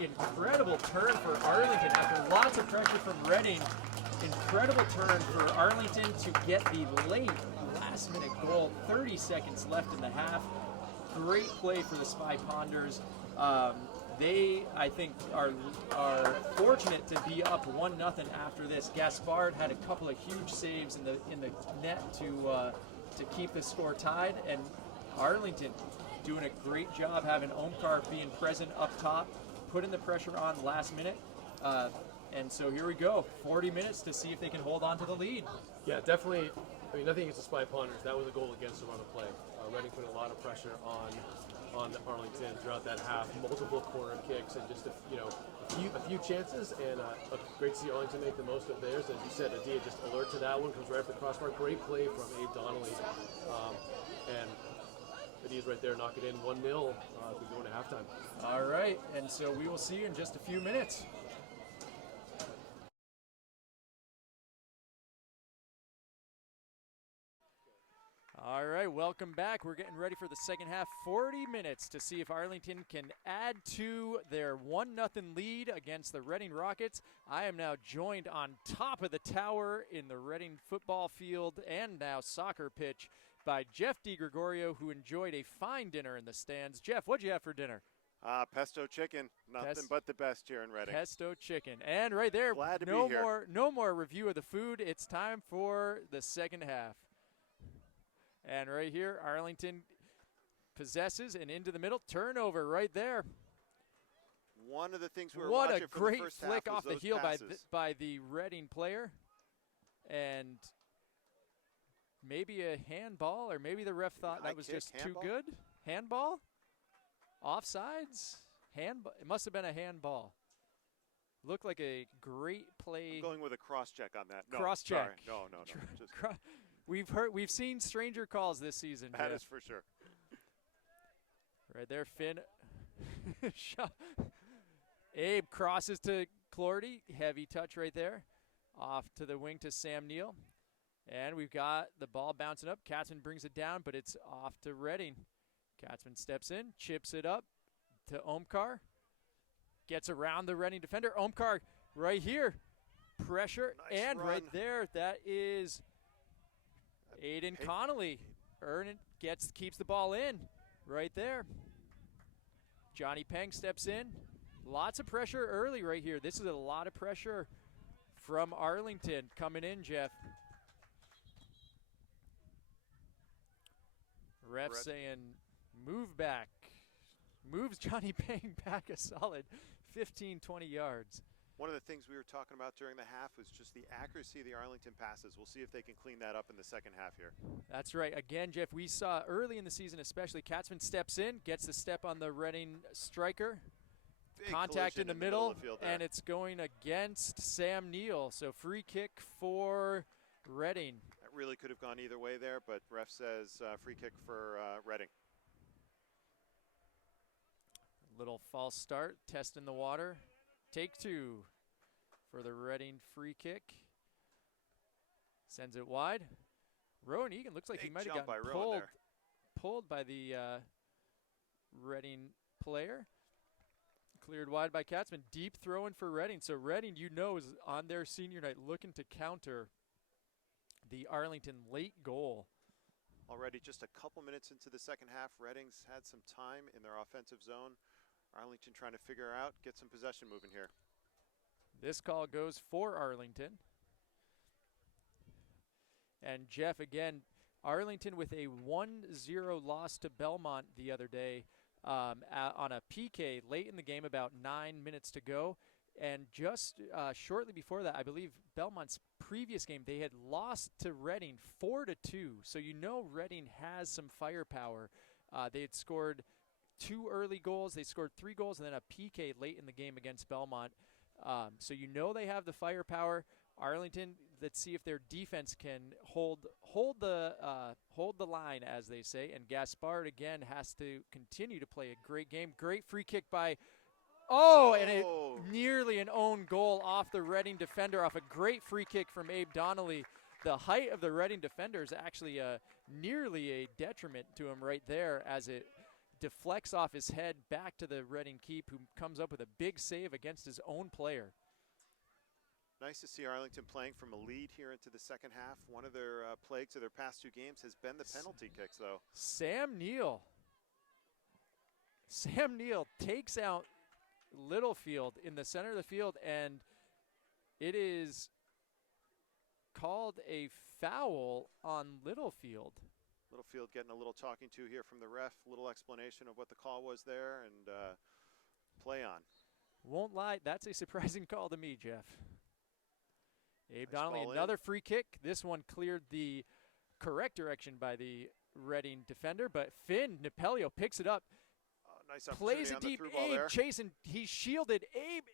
incredible turn for Arlington after lots of pressure from Reading. Incredible turn for Arlington to get the late last-minute goal. 30 seconds left in the half. Great play for the Spy Ponders. They, I think, are fortunate to be up 1-0 after this. Gaspard had a couple of huge saves in the net to keep the score tied, and Arlington doing a great job having Omkar being present up top, putting the pressure on last minute. And so here we go, 40 minutes to see if they can hold on to the lead. Yeah, definitely. I mean, nothing against the Spy Ponders. That was a goal against the run of play. Reading put a lot of pressure on Arlington throughout that half. Multiple corner kicks and just a few chances. And great to see Arlington make the most of theirs. As you said, Adhiya just alert to that one, comes right up the crossbar. Great play from Abe Donnelly. And Adhiya's right there, knock it in 1-0 as we go into halftime. All right, and so we will see you in just a few minutes. All right, welcome back. We're getting ready for the second half. 40 minutes to see if Arlington can add to their 1-0 lead against the Reading Rockets. I am now joined on top of the tower in the Reading football field and now soccer pitch by Jeff DiGregorio, who enjoyed a fine dinner in the stands. Jeff, what'd you have for dinner? Pesto chicken. Nothing but the best here in Reading. Pesto chicken. And right there, Glad to be here. No more review of the food. It's time for the second half. And right here, Arlington possesses and into the middle. Turnover right there. One of the things we were what watching a for great the first flick half off was the heel passes. by the Reading player. And maybe a handball, or maybe the ref thought that was just handball? too good. Handball? Offsides? Handball? It must have been a handball. Looked like a great play. I'm going with a cross check on that. No, cross check. Sorry. No. Just We've seen stranger calls this season. that Jeff. is for sure. Right there, Finn. Abe crosses to Clordy. Heavy touch right there. Off to the wing to Sam Neal. And we've got the ball bouncing up. Katzman brings it down, but it's off to Reading. Katzman steps in, chips it up to Omkar. Gets around the Reading defender. Omkar right here. Pressure. Nice and run. right there, that is Aiden Connolly. Keeps the ball in right there. Johnny Peng steps in. Lots of pressure early right here. This is a lot of pressure from Arlington coming in, Jeff. Ref saying move back. Moves Johnny Payne back a solid 15, 20 yards. One of the things we were talking about during the half was just the accuracy of the Arlington passes. We'll see if they can clean that up in the second half here. That's right. Again, Jeff, we saw early in the season especially, Katzman steps in, gets the step on the Reading striker. Big Contact in the middle, of the field and it's going against Sam Neal. So free kick for Reading. That really could have gone either way there, but ref says free kick for Reading. Little false start, test in the water. Take two for the Reading free kick. Sends it wide. Rowan Egan looks like he might have gotten pulled by the Reading player. Cleared wide by Katzman. Deep throw in for Reading. So Reading, you know, is on their senior night looking to counter the Arlington late goal. Already just a couple minutes into the second half, Reading's had some time in their offensive zone. Arlington trying to figure out, get some possession moving here. This call goes for Arlington. And Jeff, again, Arlington with a 1-0 loss to Belmont the other day on a PK late in the game, about 9 minutes to go. And just shortly before that, I believe Belmont's previous game, they had lost to Reading 4-2. So you know Reading has some firepower. They had scored 2 early goals. They scored 3 goals and then a PK late in the game against Belmont. So you know they have the firepower. Arlington, let's see if their defense can hold the line, as they say. And Gaspard again has to continue to play a great game. Great free kick by. And it nearly an own goal off the Reading defender off a great free kick from Abe Donnelly. The height of the Reading defender is actually nearly a detriment to him right there as it deflects off his head back to the Reading keep, who comes up with a big save against his own player. Nice to see Arlington playing from a lead here into the second half. One of their plagues of their past 2 games has been the penalty kicks, though. Sam Neal takes out Littlefield in the center of the field, and it is called a foul on Littlefield. Littlefield getting a little talking to here from the ref, a little explanation of what the call was there, and play on. Won't lie, that's a surprising call to me, Jeff. Abe Nice Donnelly, another free kick. This one cleared the correct direction by the Reading defender, but Finn Nepelio picks it up. Nice plays it deep. Abe chasing. He's shielded. Abe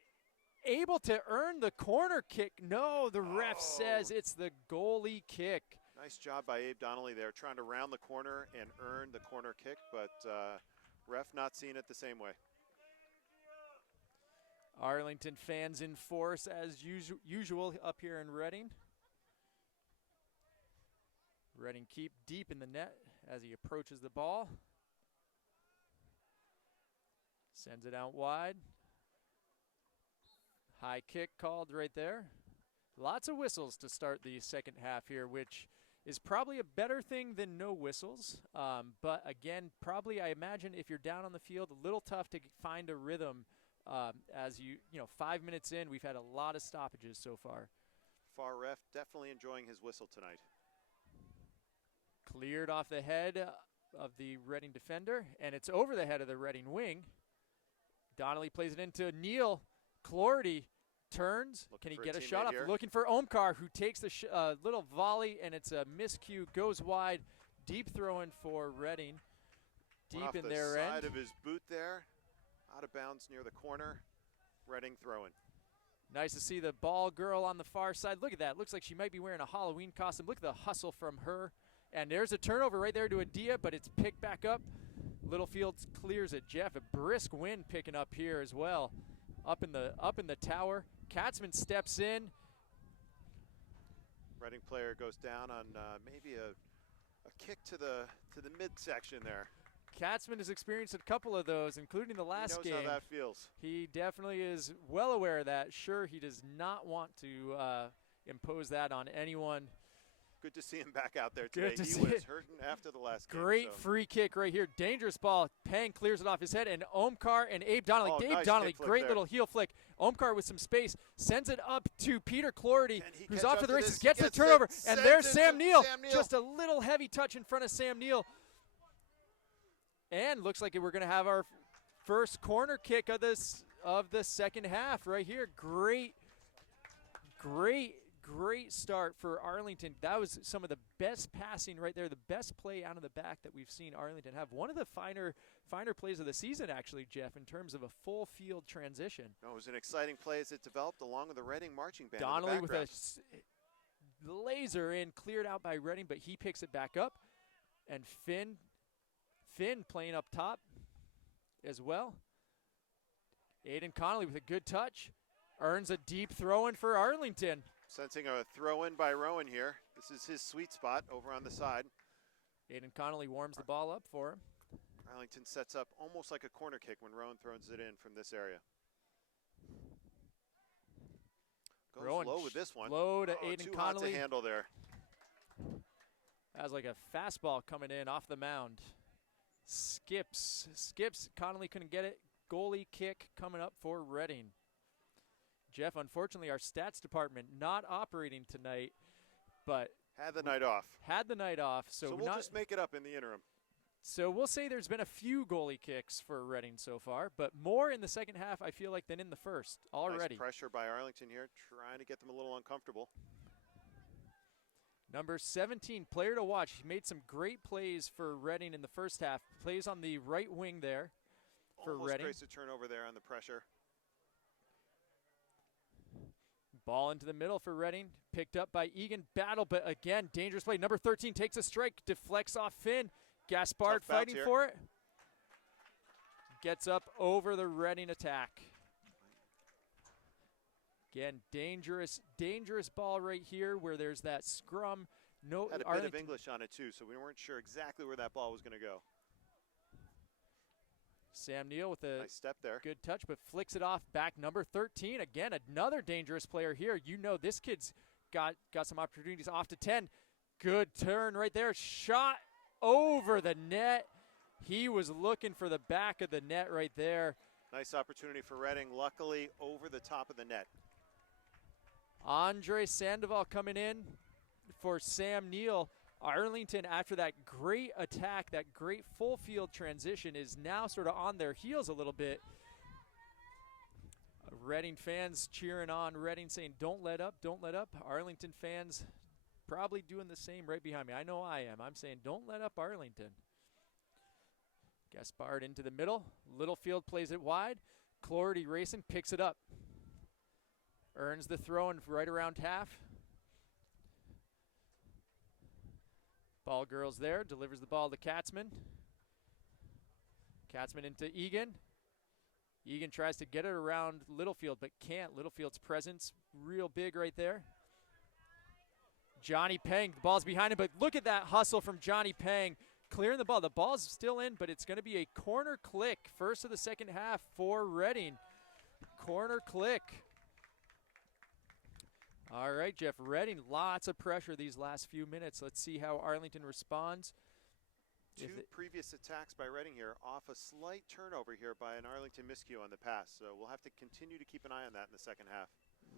able to earn the corner kick. No, the ref says it's the goalie kick. Nice job by Abe Donnelly there, trying to round the corner and earn the corner kick, but ref not seeing it the same way. Arlington fans in force as usual up here in Reading. Reading keep deep in the net as he approaches the ball. Sends it out wide. High kick called right there. Lots of whistles to start the second half here, which is probably a better thing than no whistles. But again, probably I imagine if you're down on the field, a little tough to find a rhythm. As you know, 5 minutes in, we've had a lot of stoppages so far. Far ref definitely enjoying his whistle tonight. Cleared off the head of the Reading defender, and it's over the head of the Reading wing. Donnelly plays it into Neal. Clordy turns. Can he get a shot off? Here. Looking for Omkar, who takes the little volley, and it's a miscue. Goes wide. Deep throw in for Reading. Deep in their end. Side of his boot there. Out of bounds near the corner. Reading throwing. Nice to see the ball girl on the far side. Look at that. Looks like she might be wearing a Halloween costume. Look at the hustle from her. And there's a turnover right there to Adhiya, but it's picked back up. Littlefield clears it. Jeff, a brisk wind picking up here as well. Up in the tower. Katzman steps in. Reading player goes down on maybe a kick to the midsection there. Katzman has experienced a couple of those, including the last game. He knows how that feels. He definitely is well aware of that. Sure, he does not want to impose that on anyone. Good to see him back out there Good today. to He see was it. hurting after the last game. Great so. free kick right here. Dangerous ball. Pang clears it off his head, and Omkar and Abe Donnelly. Oh, Abe nice Donnelly, kick flick great there. little heel flick. Omkar with some space sends it up to Peter Clorty, Can he who's catch off up to the to races, this? gets the Gets it, turnover, and sends there's it Sam to Neill. Sam Neill. Just a little heavy touch in front of Sam Neill. And looks like we're going to have our first corner kick of the second half right here. Great start for Arlington. That was some of the best passing right there, the best play out of the back that we've seen Arlington have. One of the finer plays of the season, actually, Jeff, in terms of a full field transition. No, it was an exciting play as it developed along with the Reading marching band. Donnelly in the with a laser in, cleared out by Reading, but he picks it back up. And Finn playing up top as well. Aiden Connolly with a good touch. Earns a deep throw-in for Arlington. Sensing a throw-in by Rowan here. This is his sweet spot over on the side. Aiden Connolly warms the ball up for him. Arlington sets up almost like a corner kick when Rowan throws it in from this area. Goes Rowan low with this one. Low to Oh, Aiden too hot to Connolly. handle there. That was like a fastball coming in off the mound. Skips. Connolly couldn't get it. Goalie kick coming up for Reading. Jeff, unfortunately, our stats department not operating tonight, but Had the night off. had the night off. So we'll just make it up in the interim. So we'll say there's been a few goalie kicks for Reading so far, but more in the second half, I feel like, than in the first already. Nice pressure by Arlington here, trying to get them a little uncomfortable. Number 17, player to watch. He made some great plays for Reading in the first half. Plays on the right wing there for Almost Reading. creates a turnover there on the pressure. Ball into the middle for Reading. Picked up by Egan. Battle, but again, dangerous play. Number 13 takes a strike, deflects off Finn. Gaspard Tough bounce fighting here. for it. Gets up over the Reading attack. Again, dangerous ball right here where there's that scrum. No, Had a bit of English on it too, so we weren't sure exactly where that ball was going to go. Sam Neill with a Nice step there. good touch, but flicks it off back. Number 13, again, another dangerous player here. You know this kid's got some opportunities off to 10. Good turn right there. Shot over the net. He was looking for the back of the net right there. Nice opportunity for Reading, luckily over the top of the net. Andre Sandoval coming in for Sam Neill. Arlington, after that great attack, that great full field transition, is now sort of on their heels a little bit. Reading fans cheering on Reading, saying, don't let up, don't let up. Arlington fans probably doing the same right behind me. I know I am. I'm saying, don't let up Arlington. Gaspard into the middle. Littlefield plays it wide. Clorty racing, picks it up. Earns the throw in right around half. Ball girls there, delivers the ball to Katzman. Katzman into Egan. Egan tries to get it around Littlefield, but can't. Littlefield's presence real big right there. Johnny Pang, the ball's behind him, but look at that hustle from Johnny Pang, clearing the ball. The ball's still in, but it's going to be a corner click, first of the second half for Reading. Corner click. All right, Jeff, Reading, lots of pressure these last few minutes. Let's see how Arlington responds. Two previous attacks by Reading here off a slight turnover here by an Arlington miscue on the pass. So we'll have to continue to keep an eye on that in the second half.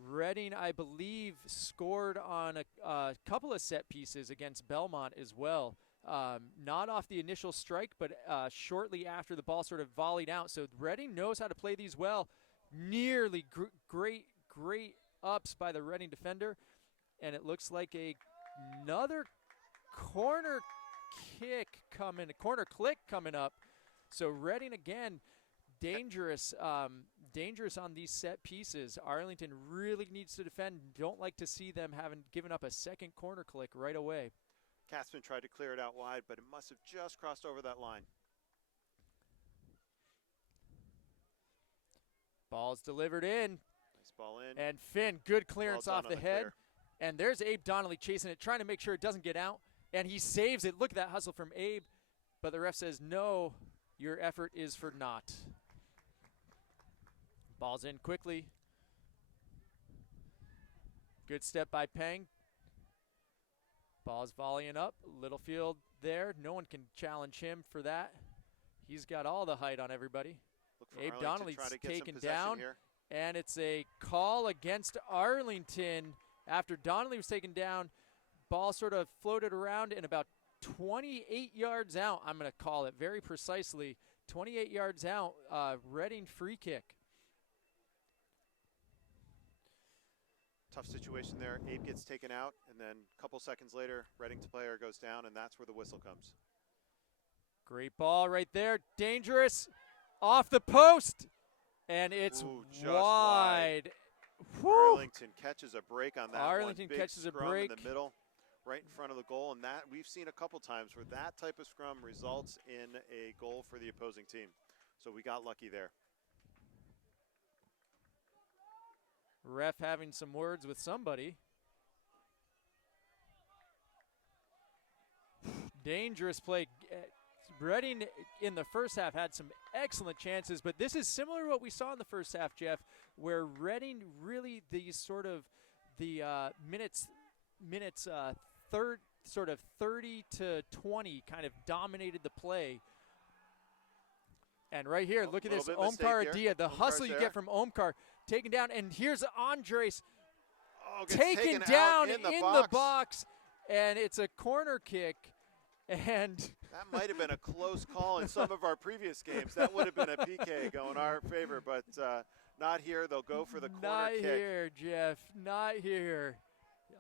Reading, I believe, scored on a couple of set pieces against Belmont as well. Not off the initial strike, but shortly after the ball sort of volleyed out. So Reading knows how to play these well. Nearly great ups by the Reading defender. And it looks like another corner click coming up. So Reading again, dangerous on these set pieces. Arlington really needs to defend. Don't like to see them having given up a second corner click right away. Katzman tried to clear it out wide, but it must have just crossed over that line. Ball's delivered in. Nice ball in. And Finn, good clearance Well off done the on head. clear. And there's Abe Donnelly chasing it, trying to make sure it doesn't get out. And he saves it. Look at that hustle from Abe. But the ref says, no, your effort is for naught. Ball's in quickly. Good step by Peng. Ball's volleying up. Littlefield there. No one can challenge him for that. He's got all the height on everybody. Look for Abe Arlington Donnelly's try to get some taken possession down. here. And it's a call against Arlington after Donnelly was taken down. Ball sort of floated around and about 28 yards out, I'm going to call it very precisely, 28 yards out, Reading free kick. Tough situation there. Abe gets taken out, and then a couple seconds later, Reading's player goes down, and that's where the whistle comes. Great ball right there. Dangerous. Off the post. And it's Ooh, just wide. Woo. Arlington catches a break on that Arlington one. Big catches a scrum break. in the middle, right in front of the goal, and that we've seen a couple times where that type of scrum results in a goal for the opposing team. So we got lucky there. Ref having some words with somebody. Dangerous play. Reading in the first half had some excellent chances, but this is similar to what we saw in the first half, Jeff, where Reading really these sort of the minutes sort of 30 to 20 kind of dominated the play. And right here, look at this, Omkar Adhiya, the hustle you get from Omkar, taken down, and here's Andres taken down in the box, and it's a corner kick, and that might have been a close call in some of our previous games. That would have been a PK going our favor, but not here. They'll go for the corner kick. Not here, Jeff. Not here.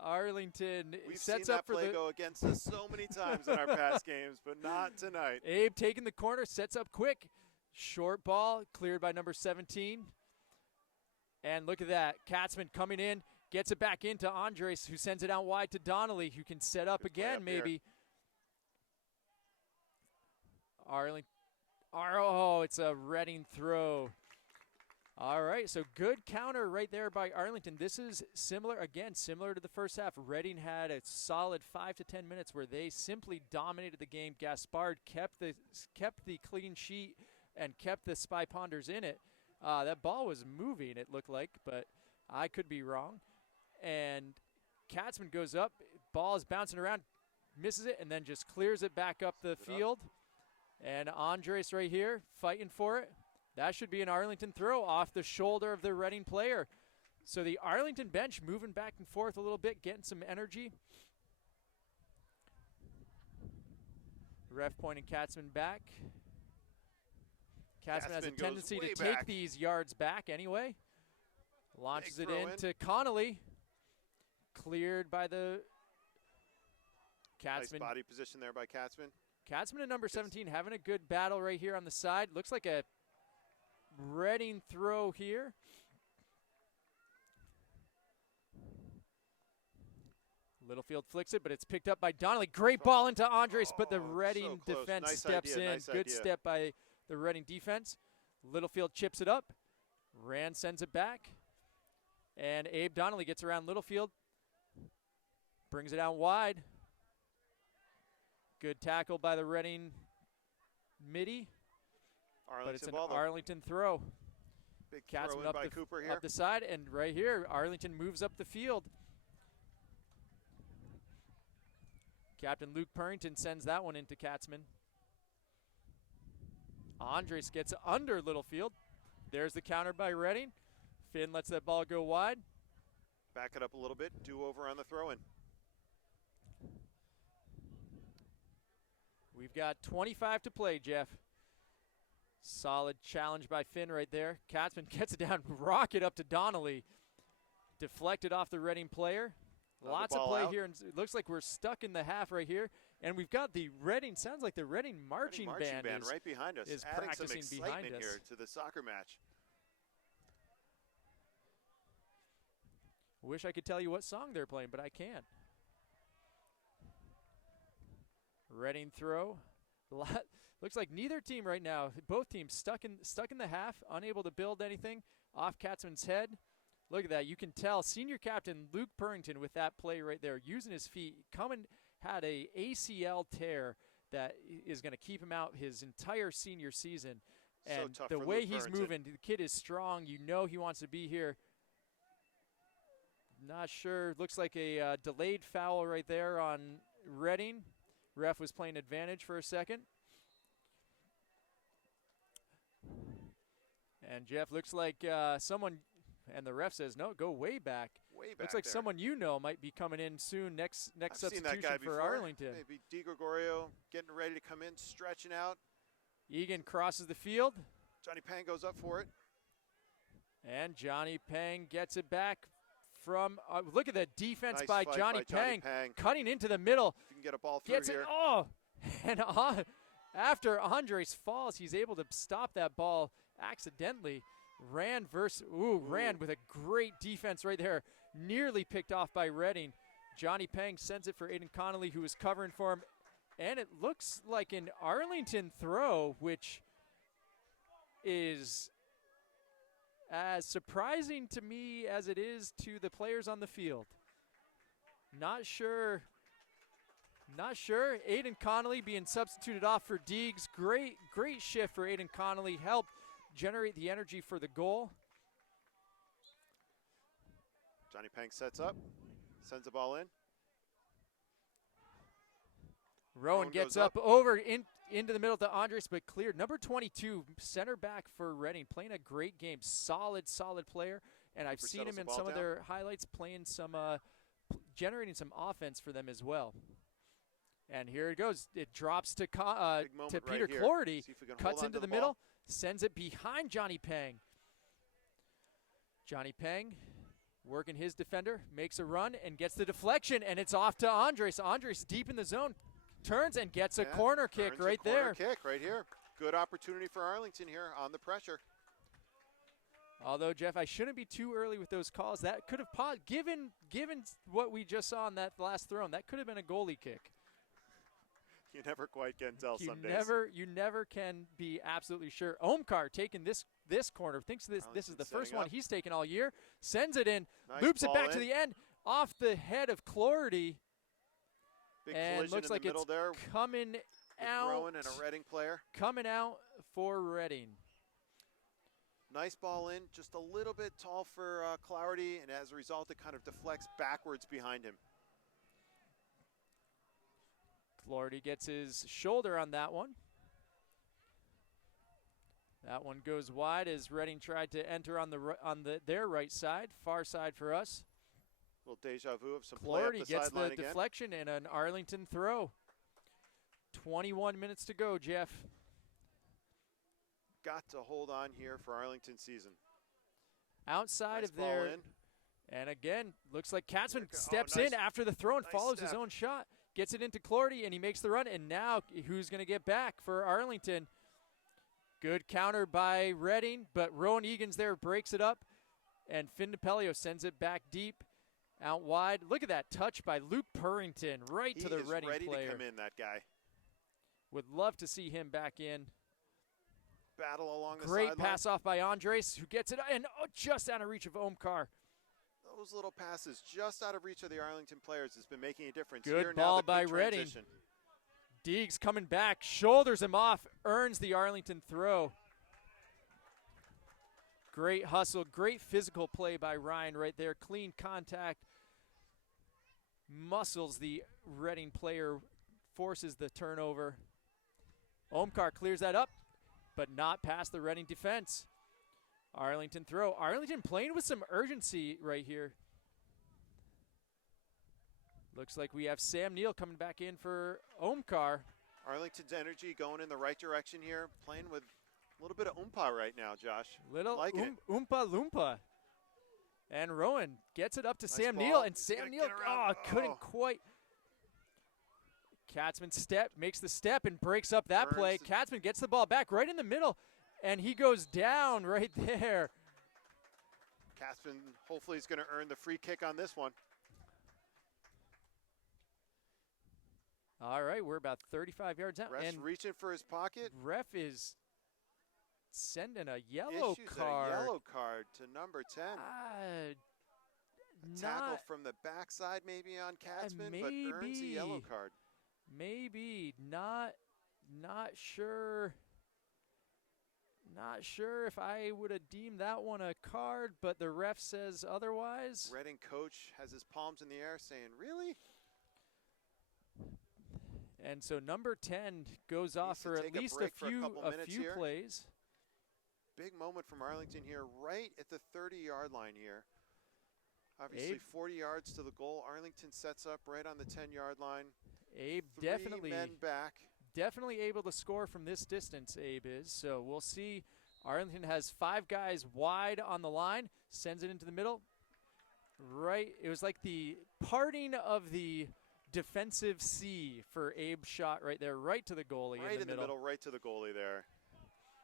Arlington We've sets seen up that for play the go against us so many times in our past games, but not tonight. Abe taking the corner, sets up quick. Short ball, cleared by number 17. And look at that. Katzman coming in, gets it back into Andres, who sends it out wide to Donnelly, who can set up again, maybe. Arlington. Oh, it's a Reading throw. All right, so good counter right there by Arlington. This is similar to the first half. Reading had a solid 5 to 10 minutes where they simply dominated the game. Gaspard kept the clean sheet and kept the Spy Ponders in it. That ball was moving, it looked like, but I could be wrong. And Katzman goes up, ball is bouncing around, misses it, and then just clears it back up the field. And Andres right here fighting for it. That should be an Arlington throw off the shoulder of the Reading player. So the Arlington bench moving back and forth a little bit, getting some energy. Ref pointing Katzman back. Katzman has a tendency to take these yards back anyway. Launches it into Connolly. Cleared by the Katzman. Nice body position there by Katzman. Katzman at number 17 having a good battle right here on the side. Looks like a Reading throw here. Littlefield flicks it, but it's picked up by Donnelly. Great ball into Andres, but the Reading defense steps in. Good step by the Reading defense. Littlefield chips it up. Rand sends it back. And Abe Donnelly gets around Littlefield. Brings it out wide. Good tackle by the Reading midi. But it's an Arlington throw. Big throw in by Cooper here. Up the side, and right here, Arlington moves up the field. Captain Luke Purrington sends that one into Katzman. Andres gets under Littlefield. There's the counter by Reading. Finn lets that ball go wide. Back it up a little bit. Do over on the throw-in. We've got 25 to play, Jeff. Solid challenge by Finn right there. Katzman gets it down, rocket up to Donnelly. Deflected off the Reading player. Lots of play here, and it looks like we're stuck in the half right here. And we've got the Reading, sounds like the Reading marching band is right behind us, is adding practicing some behind excitement us here to the soccer match. Wish I could tell you what song they're playing, but I can't. Reading throw. Looks like neither team right now, both teams stuck in the half, unable to build anything off Katzman's head. Look at that. You can tell senior captain Luke Purrington with that play right there, using his feet, had a ACL tear that is going to keep him out his entire senior season. And so the way he's moving, the kid is strong. You know he wants to be here. Not sure. Looks like a delayed foul right there on Reading. Ref was playing advantage for a second. And Jeff, looks like someone, and the ref says, no, go way back. Way back Looks like there. someone you know might be coming in soon, next I've seen substitution that guy for before. Arlington. Maybe DiGregorio getting ready to come in, stretching out. Egan crosses the field, Johnny Pang goes up for it. and Johnny Pang gets it back from, look at the defense Nice by fight Johnny by Johnny Pang, Pang. cutting into the middle, If you can get a ball through gets here. it, and after Andres falls, he's able to stop that ball accidentally. Ran with a great defense right there, nearly picked off by Reading. Johnny Pang sends it for Aiden Connolly, who was covering for him, and it looks like an Arlington throw, which is as surprising to me as it is to the players on the field. Not sure. Aiden Connolly being substituted off for Deegs. Great shift for Aiden Connolly. Helped generate the energy for the goal. Johnny Pang sets up, sends the ball in. Rowan gets up over into the middle to Andres, but cleared. Number 22, center back for Reading, playing a great game. Solid player, and I've seen him in some of their highlights playing some, generating some offense for them as well. And here it goes. It drops to Peter Clorty, cuts into the middle, sends it behind Johnny Pang. Johnny Pang working his defender, makes a run and gets the deflection, and it's off to Andres. Andres deep in the zone, turns and gets a corner kick right there. Corner kick right here. Good opportunity for Arlington here on the pressure. Although, Jeff, I shouldn't be too early with those calls. That could have paused. Given what we just saw on that last throw, that could have been a goalie kick. You never quite can tell some days. You never can be absolutely sure. Omkar taking this corner, thinks this is the first one he's taken all year, sends it in, loops it back to the end, off the head of Clorty, and looks like it's coming out. Rowan and a Reading player. Coming out for Reading. Nice ball in, just a little bit tall for Clorty, and as a result, it kind of deflects backwards behind him. Clorty gets his shoulder on that one. That one goes wide as Reading tried to enter on their right side, far side for us. A little deja vu of some play up the gets the sideline again. deflection and an Arlington throw. 21 minutes to go, Jeff. Got to hold on here for Arlington season. Outside nice of there, ball in. And again, looks like Katzman steps in after the throw and follows his own shot. Gets it into Clorty, and he makes the run. And now who's going to get back for Arlington? Good counter by Reading, but Rowan Egan's there, breaks it up. And Finn DePelio sends it back deep, out wide. Look at that touch by Luke Purrington right to the Reading player. He is ready to come in, that guy. Would love to see him back in. Battle along the Great sideline. pass off by Andres, who gets it, and just out of reach of Omkar. Those little passes just out of reach of the Arlington players has been making a difference. Good Here ball now, by Reading. Deegs coming back, shoulders him off, earns the Arlington throw. Great hustle, great physical play by Ryan right there. Clean contact, muscles the Reading player, forces the turnover. Omkar clears that up, but not past the Reading defense. Arlington throw. Arlington playing with some urgency right here. Looks like we have Sam Neal coming back in for Omkar. Arlington's energy going in the right direction here, playing with a little bit of oompa right now, Josh. Little like oompa loompa. And Rowan gets it up to Nice Sam ball. Neal, and He's Sam gonna Neal get around. couldn't quite. Katzman makes the step and breaks up that play. Katzman gets the ball back right in the middle, and he goes down right there. Katzman hopefully is going to earn the free kick on this one. All right, we're about 35 yards out. Ref's and reaching for his pocket. Ref is sending a yellow Issues card. a yellow card to number 10. A tackle from the backside maybe on Katzman, but earns a yellow card. Maybe not sure. Not sure if I would have deemed that one a card, but the ref says otherwise. Reading coach has his palms in the air saying, really? And so number 10 goes off to for at take a least break for a couple minutes few here. plays. Big moment from Arlington here, right at the 30-yard line here. Obviously, Abe. 40 yards to the goal. Arlington sets up right on the 10-yard line. Abe 3 definitely men back. definitely able to score from this distance, Abe is. So we'll see. Arlington has 5 guys wide on the line, sends it into the middle. Right, it was like the parting of the defensive C for Abe's shot right there, right to the goalie Right in the middle. right to the goalie there.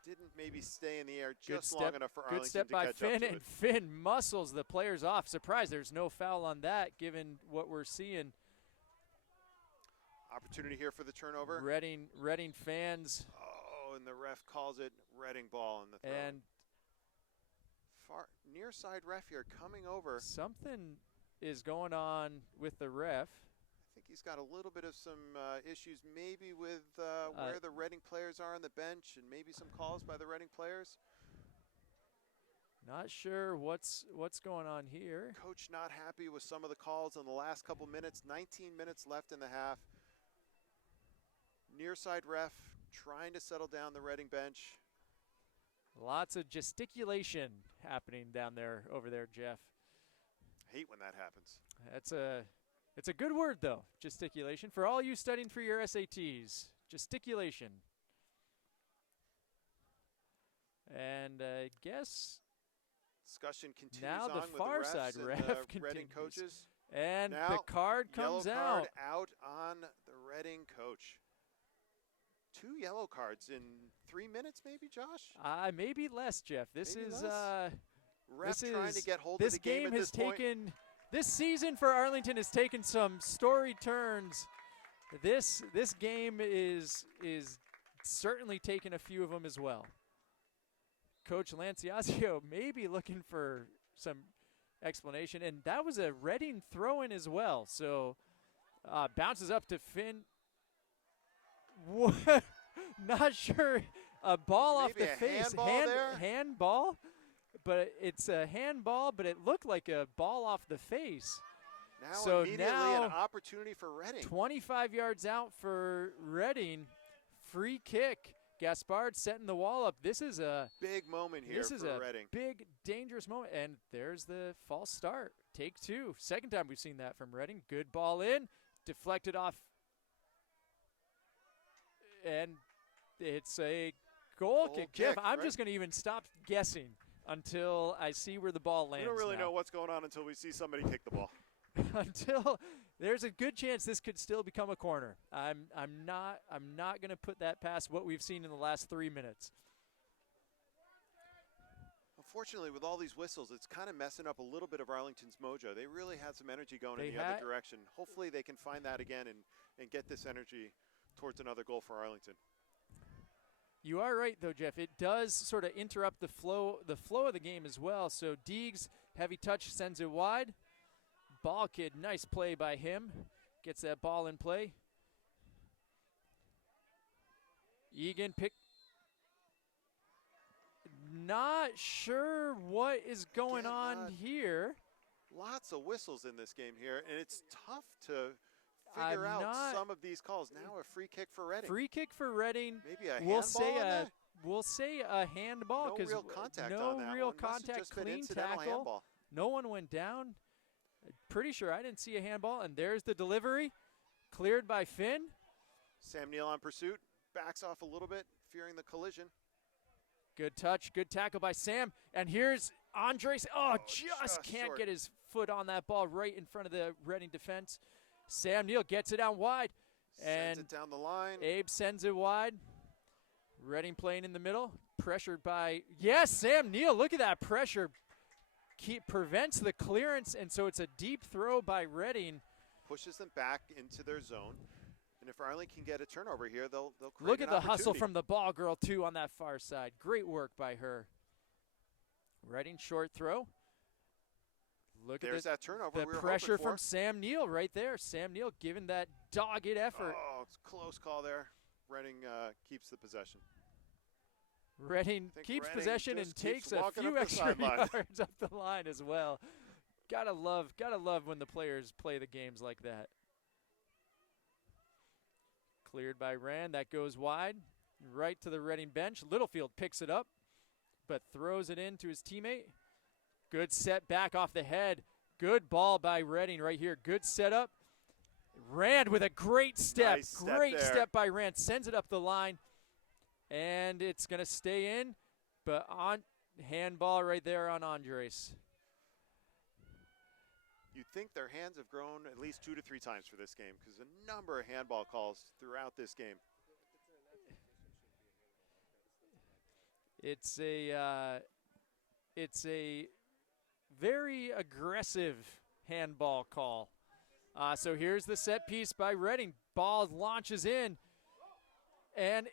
Didn't maybe stay in the air Good just step, long enough for good Arlington step to by catch Finn, up to and it. Finn muscles the players off. Surprised there's no foul on that, given what we're seeing. Opportunity here for the turnover. Reading fans Oh, and the ref calls it Reading ball in the throw. and Far near side ref here coming over. something is going on with the ref. I think he's got a little bit of some issues maybe with where the Reading players are on the bench and maybe some calls by the Reading players. Not sure what's going on here. Coach not happy with some of the calls in the last couple minutes. 19 minutes left in the half. Near side ref trying to settle down the Reading bench. Lots of gesticulation happening down there, over there, Jeff. Hate when that happens. It's a good word though, gesticulation. For all you studying for your SATs, gesticulation. And I guess Discussion continues now the on with far the refs side and ref the Reading continues. coaches. And Now, the card comes yellow out. card out on the Reading coach. 2 yellow cards in 3 minutes, maybe, Josh? Maybe less, Jeff. This Maybe is less. Ref this trying is to get hold this of the game at has this point. taken this season for Arlington has taken some storied turns. This game is certainly taking a few of them as well. Coach Lanciazio may be looking for some explanation, and that was a Reading throw-in as well. So bounces up to Finn. What? Not sure. A ball off Maybe the a face. handball there? Handball, but it's a handball, but it looked like a ball off the face. Now So immediately now an opportunity for Reading. 25 yards out for Reading. Free kick. Gaspard setting the wall up. This is a Big moment here this is for a Reading. big, dangerous moment. And there's the false start. Take 2. Second time we've seen that from Reading. Good ball in. Deflected off. And it's a goal kick. Jeff, I'm right? just going to even stop guessing until I see where the ball lands. We don't really now. know what's going on until we see somebody kick the ball. Until there's a good chance this could still become a corner. I'm not going to put that past what we've seen in the last 3 minutes. Unfortunately, with all these whistles, it's kind of messing up a little bit of Arlington's mojo. They really had some energy going They in the other direction. Hopefully they can find that again and get this energy towards another goal for Arlington. You are right, though, Jeff. It does sort of interrupt the flow of the game as well. So Deegs, heavy touch, sends it wide. Ball kid, nice play by him. Gets that ball in play. Egan pick. Not sure what is going Again, on here. Lots of whistles in this game here, and it's tough to figure out some of these calls. Now a free kick for Reading. Free kick for Reading. Maybe a We'll handball say on a that? we'll say a handball No because real contact no on that real one. Must have contact, just been clean incidental tackle. handball. No one went down. Pretty sure I didn't see a handball. And there's the delivery, cleared by Finn. Sam Neal on pursuit, backs off a little bit, fearing the collision. Good touch, good tackle by Sam. And here's Andres. Oh, just can't short. get his foot on that ball right in front of the Reading defense. Sam Neal gets it out wide. Sends And it down the line. Abe sends it wide. Reading playing in the middle. Pressured by, yes, Sam Neal. Look at that pressure. Prevents the clearance, and so it's a deep throw by Reading. Pushes them back into their zone. And if Arlington can get a turnover here, they'll create Look at an the hustle opportunity. from the ball girl, too, on that far side. Great work by her. Reading short throw. Look There's at that turnover the we were pressure hoping for. from Sam Neal right there. Sam Neal giving that dogged effort. Oh, it's a close call there. Reading keeps the possession. Reading think keeps Reading possession and just keeps takes a walking few up the extra sideline. yards up the line as well. Gotta love when the players play the games like that. Cleared by Rand. That goes wide, right to the Reading bench. Littlefield picks it up, but throws it in to his teammate. Good set back off the head. Good ball by Reading right here. Good setup. Rand with a great step. Nice step Great there. step by Rand. Sends it up the line, and it's going to stay in, but on handball right there on Andres. You'd think their hands have grown at least 2 to 3 times for this game because a number of handball calls throughout this game. It's a very aggressive handball call. So here's the set piece by Reading. Ball launches in, and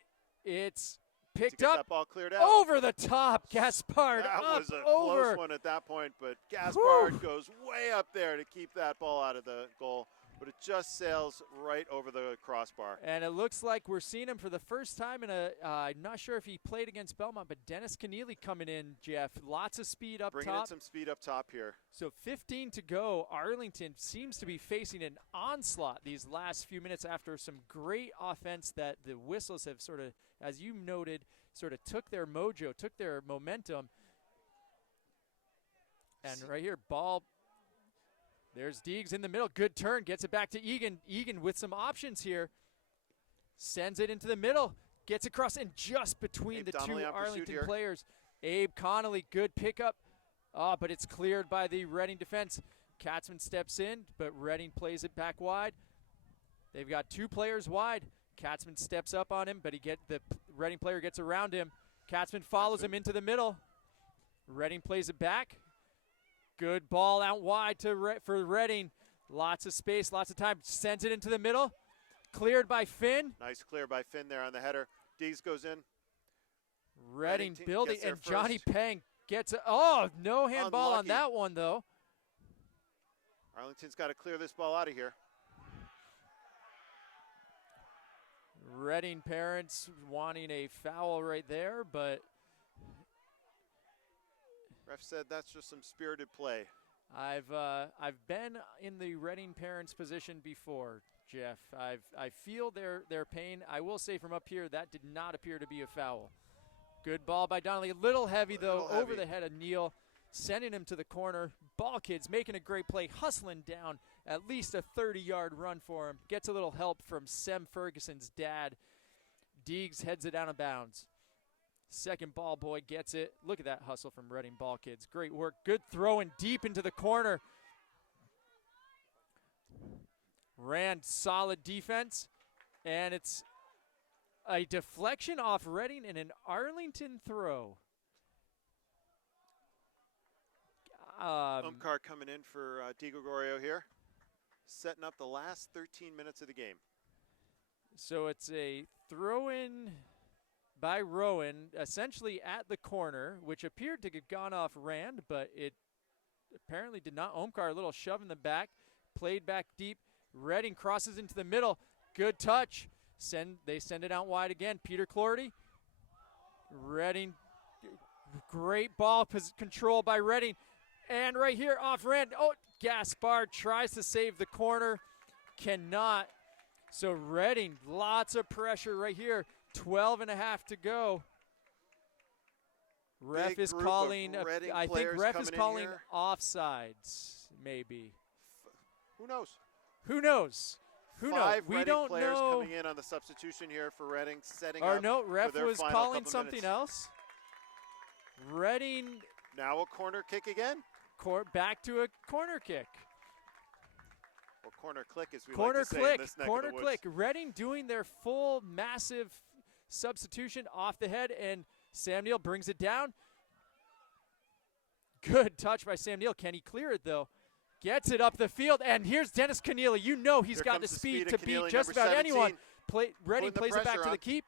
it's picked To get up that ball cleared out. over the top. Gaspard That up was a over. close one at that point, but Gaspard goes way up there to keep that ball out of the goal, but it just sails right over the crossbar. And it looks like we're seeing him for the first time in I'm not sure if he played against Belmont, but Dennis Keneally coming in, Jeff. Lots of speed up Bringing top. in some speed up top here. So 15 to go. Arlington seems to be facing an onslaught these last few minutes after some great offense that the Whistles have sort of, as you noted, sort of took their mojo, took their momentum. And right here, ball. There's Deegs in the middle. Good turn. Gets it back to Egan. Egan with some options here. Sends it into the middle. Gets across and just between Abe the Donnelly two on pursuit Arlington here. players. Abe Connolly, good pickup. But it's cleared by the Reading defense. Katzman steps in, but Reading plays it back wide. They've got 2 players wide. Katzman steps up on him, but the Reading player gets around him. Katzman follows him into the middle. Reading plays it back. Good ball out wide for Reading. Lots of space, lots of time. Sends it into the middle. Cleared by Finn. Nice clear by Finn there on the header. Dees goes in. Reading Reading building, gets there and Johnny first. Peng gets no handball on Unlucky. that one, though. Arlington's got to clear this ball out of here. Reading parents wanting a foul right there, but Ref said that's just some spirited play. I've been in the Reading parents' position before, Jeff. I feel their pain. I will say from up here that did not appear to be a foul. Good ball by Donnelly. A little heavy though, Little over heavy. the head of Neal, sending him to the corner. Ball kids making a great play, hustling down at least a 30-yard run for him. Gets a little help from Sem Ferguson's dad. Deegs heads it out of bounds. Second ball boy gets it. Look at that hustle from Reading ball kids. Great work. Good throw and deep into the corner. Rand, solid defense. And it's a deflection off Reading and an Arlington throw. Umkar coming in for Di Gregorio here. Setting up the last 13 minutes of the game. So it's a throw-in by Rowan, essentially at the corner, which appeared to have gone off Rand, but it apparently did not. Omkar, a little shove in the back, played back deep. Reading crosses into the middle. Good touch. They send it out wide again. Peter Clorty. Reading, great ball control by Reading. And right here off Rand. Oh, Gaspard tries to save the corner. Cannot. So Reading, lots of pressure right here. 12 and a half to go. Ref Big is group calling, of Reading I think players ref is coming in calling here. offsides, maybe. Who knows? Who knows? Who knows? 5 We Reading don't players know. coming in on the substitution here for Reading, setting Or up no, for ref their was final calling couple something minutes. else. Reading Now a corner kick again, back to a corner kick. or corner click as we Corner like to say click, in this neck corner of the click. woods. Reading doing their full massive substitution off the head, and Sam Neal brings it down. Good touch by Sam Neal. Can he clear it, though? Gets it up the field, and here's Dennis Keneally. You know he's Here got the comes speed of to beat Keneally, just number about 17. anyone. Reading Putting the plays it back pressure to the on. keep,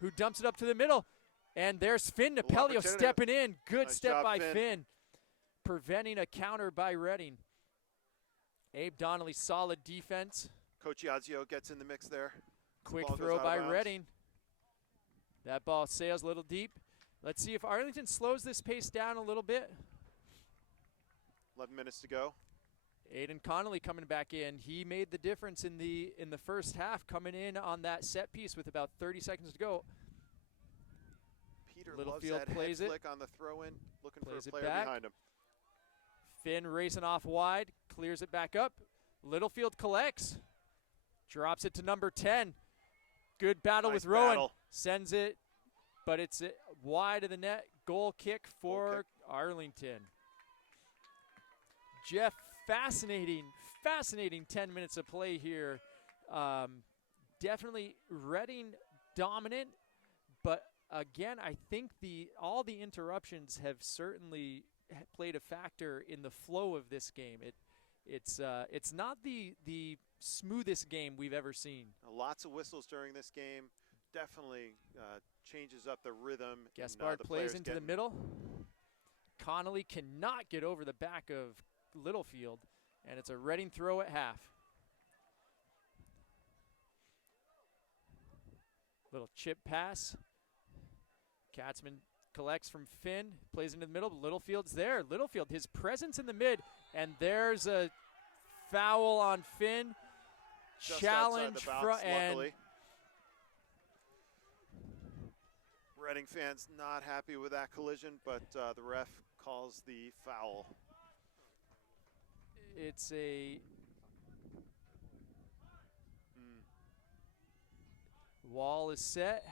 who dumps it up to the middle. And there's Finn Little Napelio opportunity. stepping in. Good Nice step job, by Finn. Finn. Preventing a counter by Reading. Abe Donnelly, solid defense. Coach Iazio gets in the mix there. Quick Ball goes throw out of by bounds. Reading. That ball sails a little deep. Let's see if Arlington slows this pace down a little bit. 11 minutes to go. Aiden Connolly coming back in. He made the difference in the first half, coming in on that set piece with about 30 seconds to go. Peter Littlefield loves that plays head it. flick on the throw-in, looking for Plays a it player back. behind him. Finn racing off wide, clears it back up. Littlefield collects, drops it to number 10. Good battle Nice with Rowan. battle. Sends it, but it's wide of the net. Goal kick for Arlington. Jeff, fascinating 10 minutes of play here. Definitely Reading dominant, but again, I think all the interruptions have certainly played a factor in the flow of this game. It's not the smoothest game we've ever seen. Lots of whistles during this game. Definitely changes up the rhythm. Gaspard plays into the middle. Connolly cannot get over the back of Littlefield, and it's a Reading throw at half. Little chip pass. Katzman collects from Finn, plays into the middle. Littlefield's there. Littlefield, his presence in the mid, and there's a foul on Finn. Just Challenge outside the box, and luckily. Reading fans not happy with that collision, but the ref calls the foul. it's a wall is set.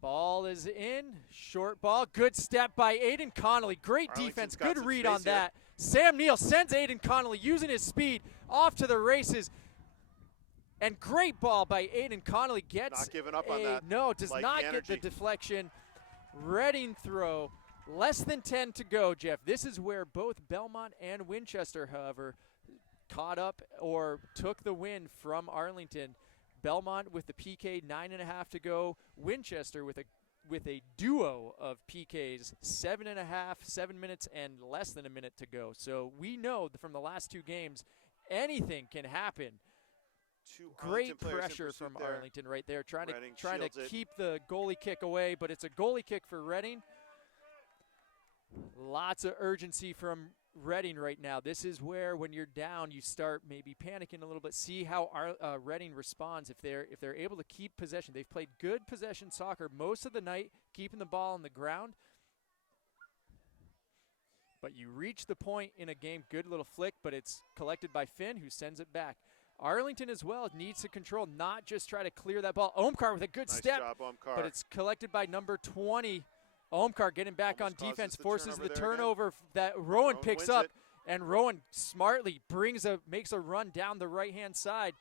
Ball is in. Short ball. Good step by Aiden Connolly. Great Arlington's defense. got Good some read space on here. that. Sam Neal sends Aiden Connolly using his speed off to the races. And great ball by Aiden Connolly. Gets Not giving up on that. No, does Like not the get the energy. deflection. Reading throw. Less than 10 to go, Jeff. This is where both Belmont and Winchester, however, caught up or took the win from Arlington. Belmont with the PK, 9.5 to go. Winchester with a duo of PKs, 7.5, 7 minutes and less than a minute to go. So we know from the last two games, anything can happen. Two Great Arlington players in pressure pursuit from there. Arlington right there, trying Reading to shields it. keep the goalie kick away, but it's a goalie kick for Reading. Lots of urgency from Reading right now. This is where, when you're down, you start maybe panicking a little bit. See how Reading responds if they're able to keep possession. They've played good possession soccer most of the night, keeping the ball on the ground. But you reach the point in a game, good little flick, but it's collected by Finn, who sends it back. Arlington as well needs to control, not just try to clear that ball. Omkar with a good Nice step, job, Omkar. but it's collected by number 20. Omkar getting back Almost on causes defense, the forces turnover the there again. turnover that Rowan Rowan picks wins up, it. and Rowan smartly makes a run down the right-hand side.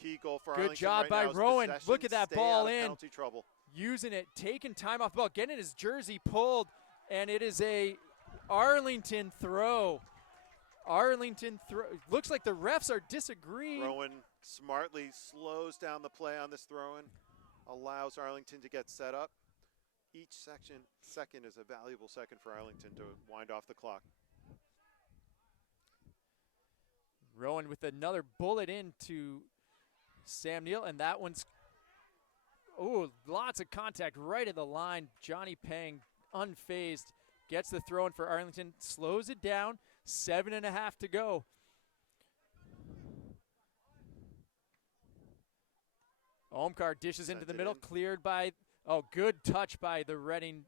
Key goal for Good Arlington job right by now is Rowan. possession, Look at that stay ball out of in. penalty trouble. Using it, taking time off the ball, getting his jersey pulled, and it is a Arlington throw. Arlington throw. Looks like the refs are disagreeing. Rowan smartly slows down the play on this throw-in, allows Arlington to get set up. Each second is a valuable second for Arlington to wind off the clock. Rowan with another bullet into Sam Neal, and that one's, lots of contact right at the line. Johnny Pang, unfazed, gets the throw in for Arlington, slows it down, 7.5 to go. Omkar dishes into Sent the it middle, in. cleared by, good touch by the Reading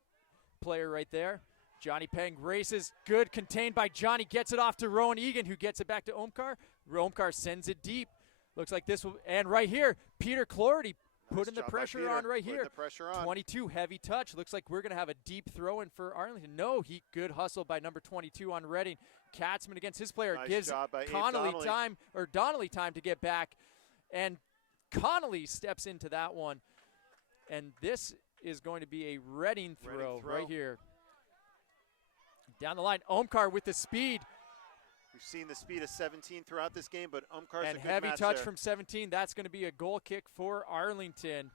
player right there. Johnny Pang races, good, contained by Johnny, gets it off to Rowan Egan, who gets it back to Omkar. Omkar sends it deep. Looks like this will, and right here, Peter Clorty putting the Nice job by pressure Peter, on right putting here. the pressure on. 22, heavy touch. Looks like we're going to have a deep throw in for Arlington. No, good hustle by number 22 on Reading. Katzman against his player Nice gives job by Abe Connolly Donnelly. Donnelly time to get back, and Connolly steps into that one. And this is going to be a Reading throw right here. Down the line, Omkar with the speed. We've seen the speed of 17 throughout this game, but Umkar's And a good heavy match touch there. from 17. That's going to be a goal kick for Arlington.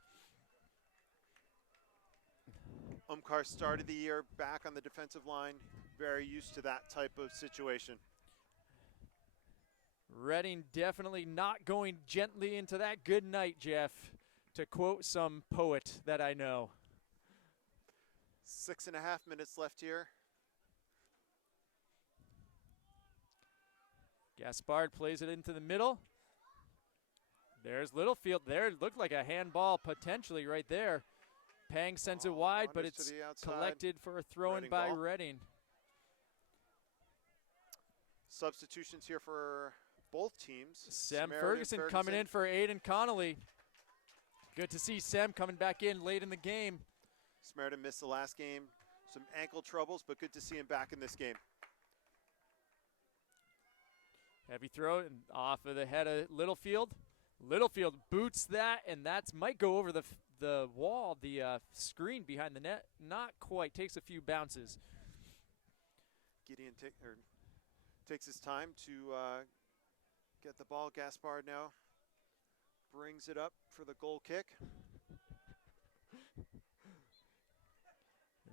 Umkar started the year back on the defensive line, very used to that type of situation. Reading definitely not going gently into that. Good night, Jeff, to quote some poet that I know. 6.5 minutes left here. Gaspard plays it into the middle. There's Littlefield there. It looked like a handball potentially right there. Pang sends it wide, but it's collected for a throw-in by Reading. Substitutions here for both teams. Sam Ferguson coming in for Aiden Connolly. Good to see Sam coming back in late in the game. Samaritan missed the last game. Some ankle troubles, but good to see him back in this game. Heavy throw and off of the head of Littlefield. Littlefield boots that, and that might go over the wall, the screen behind the net. Not quite. Takes a few bounces. Gideon takes his time to get the ball. Gaspard now brings it up for the goal kick.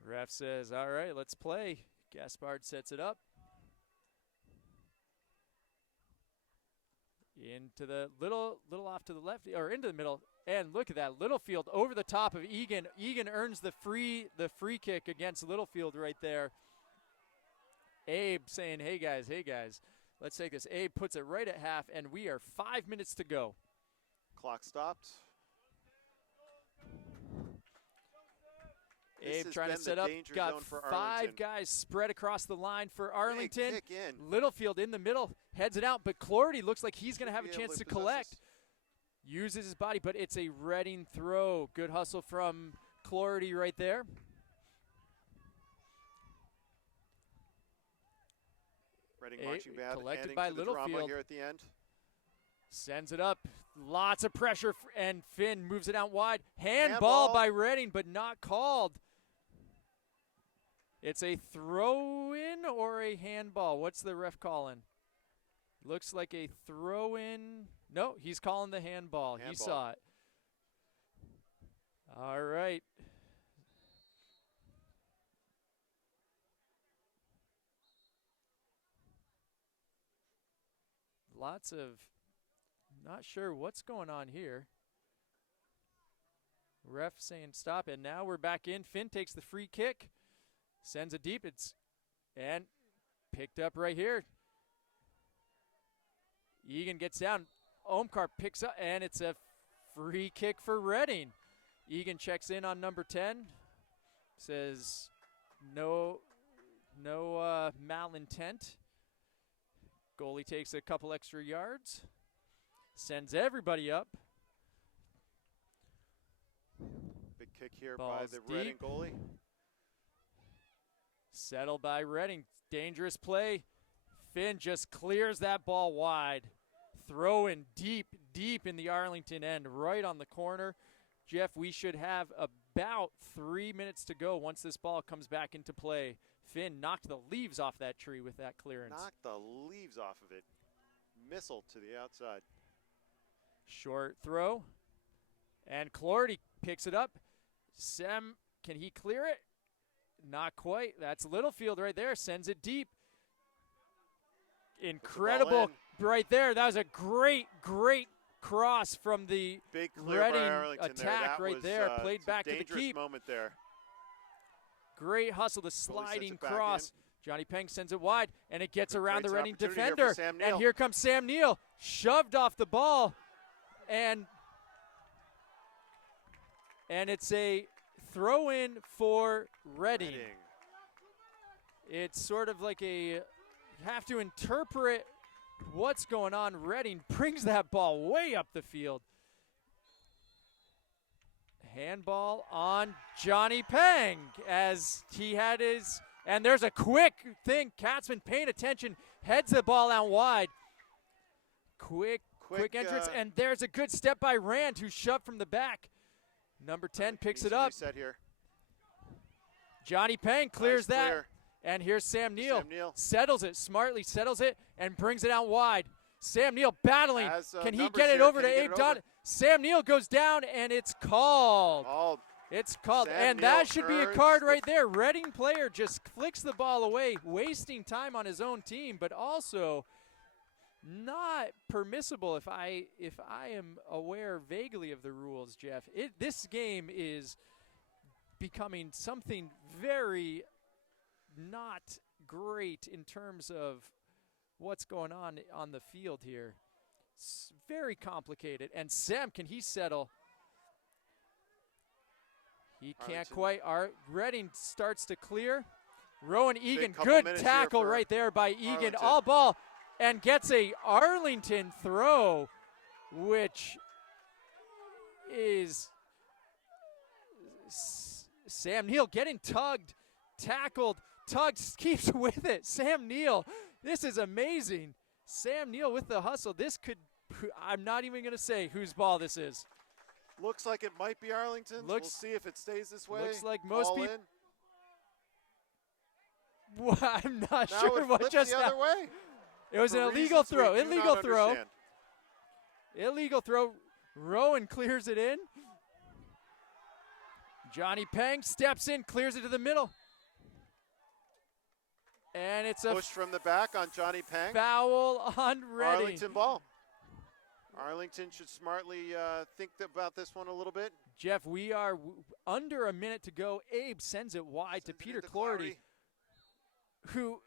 The ref says, all right, let's play. Gaspard sets it up. Into the little off to the left, or into the middle. And look at that, Littlefield over the top of Egan. Egan earns the free kick against Littlefield right there. Abe saying, hey guys, let's take this. Abe puts it right at half, and we are 5 minutes to go. Clock stopped. Abe trying to set up, got 5 guys spread across the line for Arlington. Big kick in. Littlefield in the middle, heads it out, but Clordy looks like he's going to have a chance to collect. Uses his body, but it's a Reading throw. Good hustle from Clordy right there. Reading marching band collected by to the drama Littlefield here at the end. Sends it up. Lots of pressure, and Finn moves it out wide. Handball by Reading, but not called. It's a throw-in or a handball? What's the ref calling? Looks like a throw-in. No, he's calling the handball. He saw it. All right. Lots of, not sure what's going on here. Ref saying stop, and now we're back in. Finn takes the free kick, sends it deep, and picked up right here. Egan gets down, Omkar picks up, and it's a free kick for Reading. Egan checks in on number 10, says no malintent. Goalie takes a couple extra yards, sends everybody up. Big kick here Ball's by the deep. Reading goalie. Settled by Reading. Dangerous play. Finn just clears that ball wide. Throw in deep in the Arlington end, right on the corner. Jeff, we should have about 3 minutes to go once this ball comes back into play. Finn knocked the leaves off that tree with that clearance. Knocked the leaves off of it. Missile to the outside. Short throw. And Clordy picks it up. Sam, can he clear it? Not quite. That's Littlefield right there. Sends it deep. Incredible right there. That was a great cross from the big clear Reading by Arlington attack there. right there. Played back to the dangerous keep. Moment there. Great hustle, the sliding cross. Johnny Peng sends it wide, and it gets around the Creates an Reading opportunity defender. here for Sam Neal. And here comes Sam Neal, shoved off the ball, and it's a throw-in for Reading. It's sort of like you have to interpret what's going on. Reading brings that ball way up the field. Handball on Johnny Peng as he had his, and there's a quick thing. Katzman paying attention, heads the ball out wide. Quick entrance, and there's a good step by Rand, who shoved from the back. Number 10 picks it up. Here. Johnny Peng clears nice that, clear. And here's Sam Neal. Settles it, smartly settles it, and brings it out wide. Sam Neal battling. Can he get it here. over to Abe Donnelly? Sam Neal goes down, and it's called. It's called, Sam and Neal that should be a card right there. Reading player just flicks the ball away, wasting time on his own team, but also not permissible if I am aware vaguely of the rules, Jeff. This game is becoming something very not great in terms of what's going on the field here. It's very complicated. And Sam, can he settle? He can't quite. Reading starts to clear. Rowan Egan, good tackle right there by Egan. Arlington. All ball, and gets a Arlington throw, which is Sam Neal getting tugged, tackled, tugged, keeps with it. Sam Neal, this is amazing. Sam Neal with the hustle. This could, I'm not even going to say whose ball this is. Looks like it might be Arlington's. We'll see if it stays this way. Looks like most people. Well, I'm not now sure it what flipped just the other happened. way. It was For an illegal reasons we throw. do Illegal not throw. understand. Illegal throw. Rowan clears it in. Johnny Peng steps in, clears it to the middle. And it's a push from the back on Johnny Peng. Foul on Reading. Arlington ball. Arlington should smartly think about this one a little bit. Jeff, we are under a minute to go. Abe sends it wide to Peter Clorty, who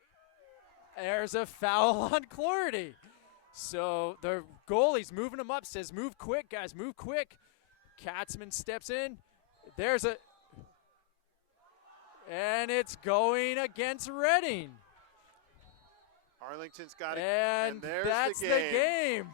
there's a foul on Clorty. So the goalie's moving him up, says, move quick, guys, move quick. Katzman steps in. There's a, and it's going against Reading. Arlington's got it, and there's that's the game.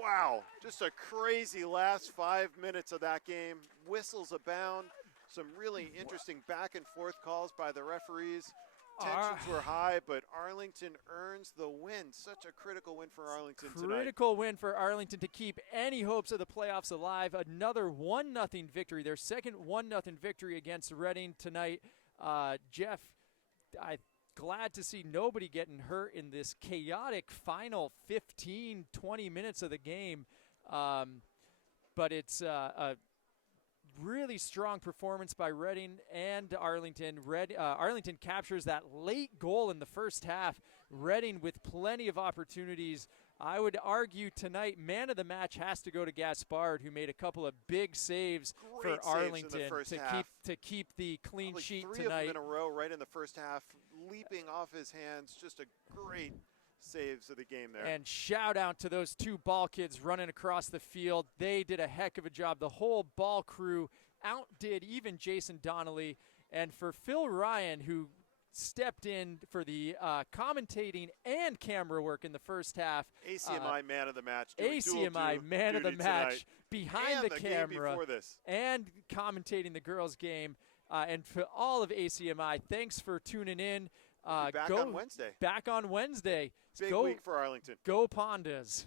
Wow, just a crazy last 5 minutes of that game. Whistles abound. Some really interesting back and forth calls by the referees. Tensions were high, but Arlington earns the win. Such a critical win for Arlington tonight. Critical win for Arlington to keep any hopes of the playoffs alive. Another 1-0 victory, their second 1-0 victory against Reading tonight. Jeff, I'm glad to see nobody getting hurt in this chaotic final 15, 20 minutes of the game. But it's a really strong performance by Reading and Arlington. Arlington captures that late goal in the first half. Reading with plenty of opportunities. I would argue tonight, man of the match has to go to Gaspard, who made a couple of big saves for Arlington to keep the clean sheet tonight. 3 of them in a row right in the first half, leaping off his hands. Just a great saves of the game there. And shout out to those 2 ball kids running across the field. They did a heck of a job. The whole ball crew outdid even Jason Donnelly. And for Phil Ryan, who stepped in for the commentating and camera work in the first half. ACMi man of the match. ACMi man of the match behind the camera and commentating the girls' game. And for all of ACMi, thanks for tuning in. Back on Wednesday. Back on Wednesday. Big week for Arlington. Go Pandas.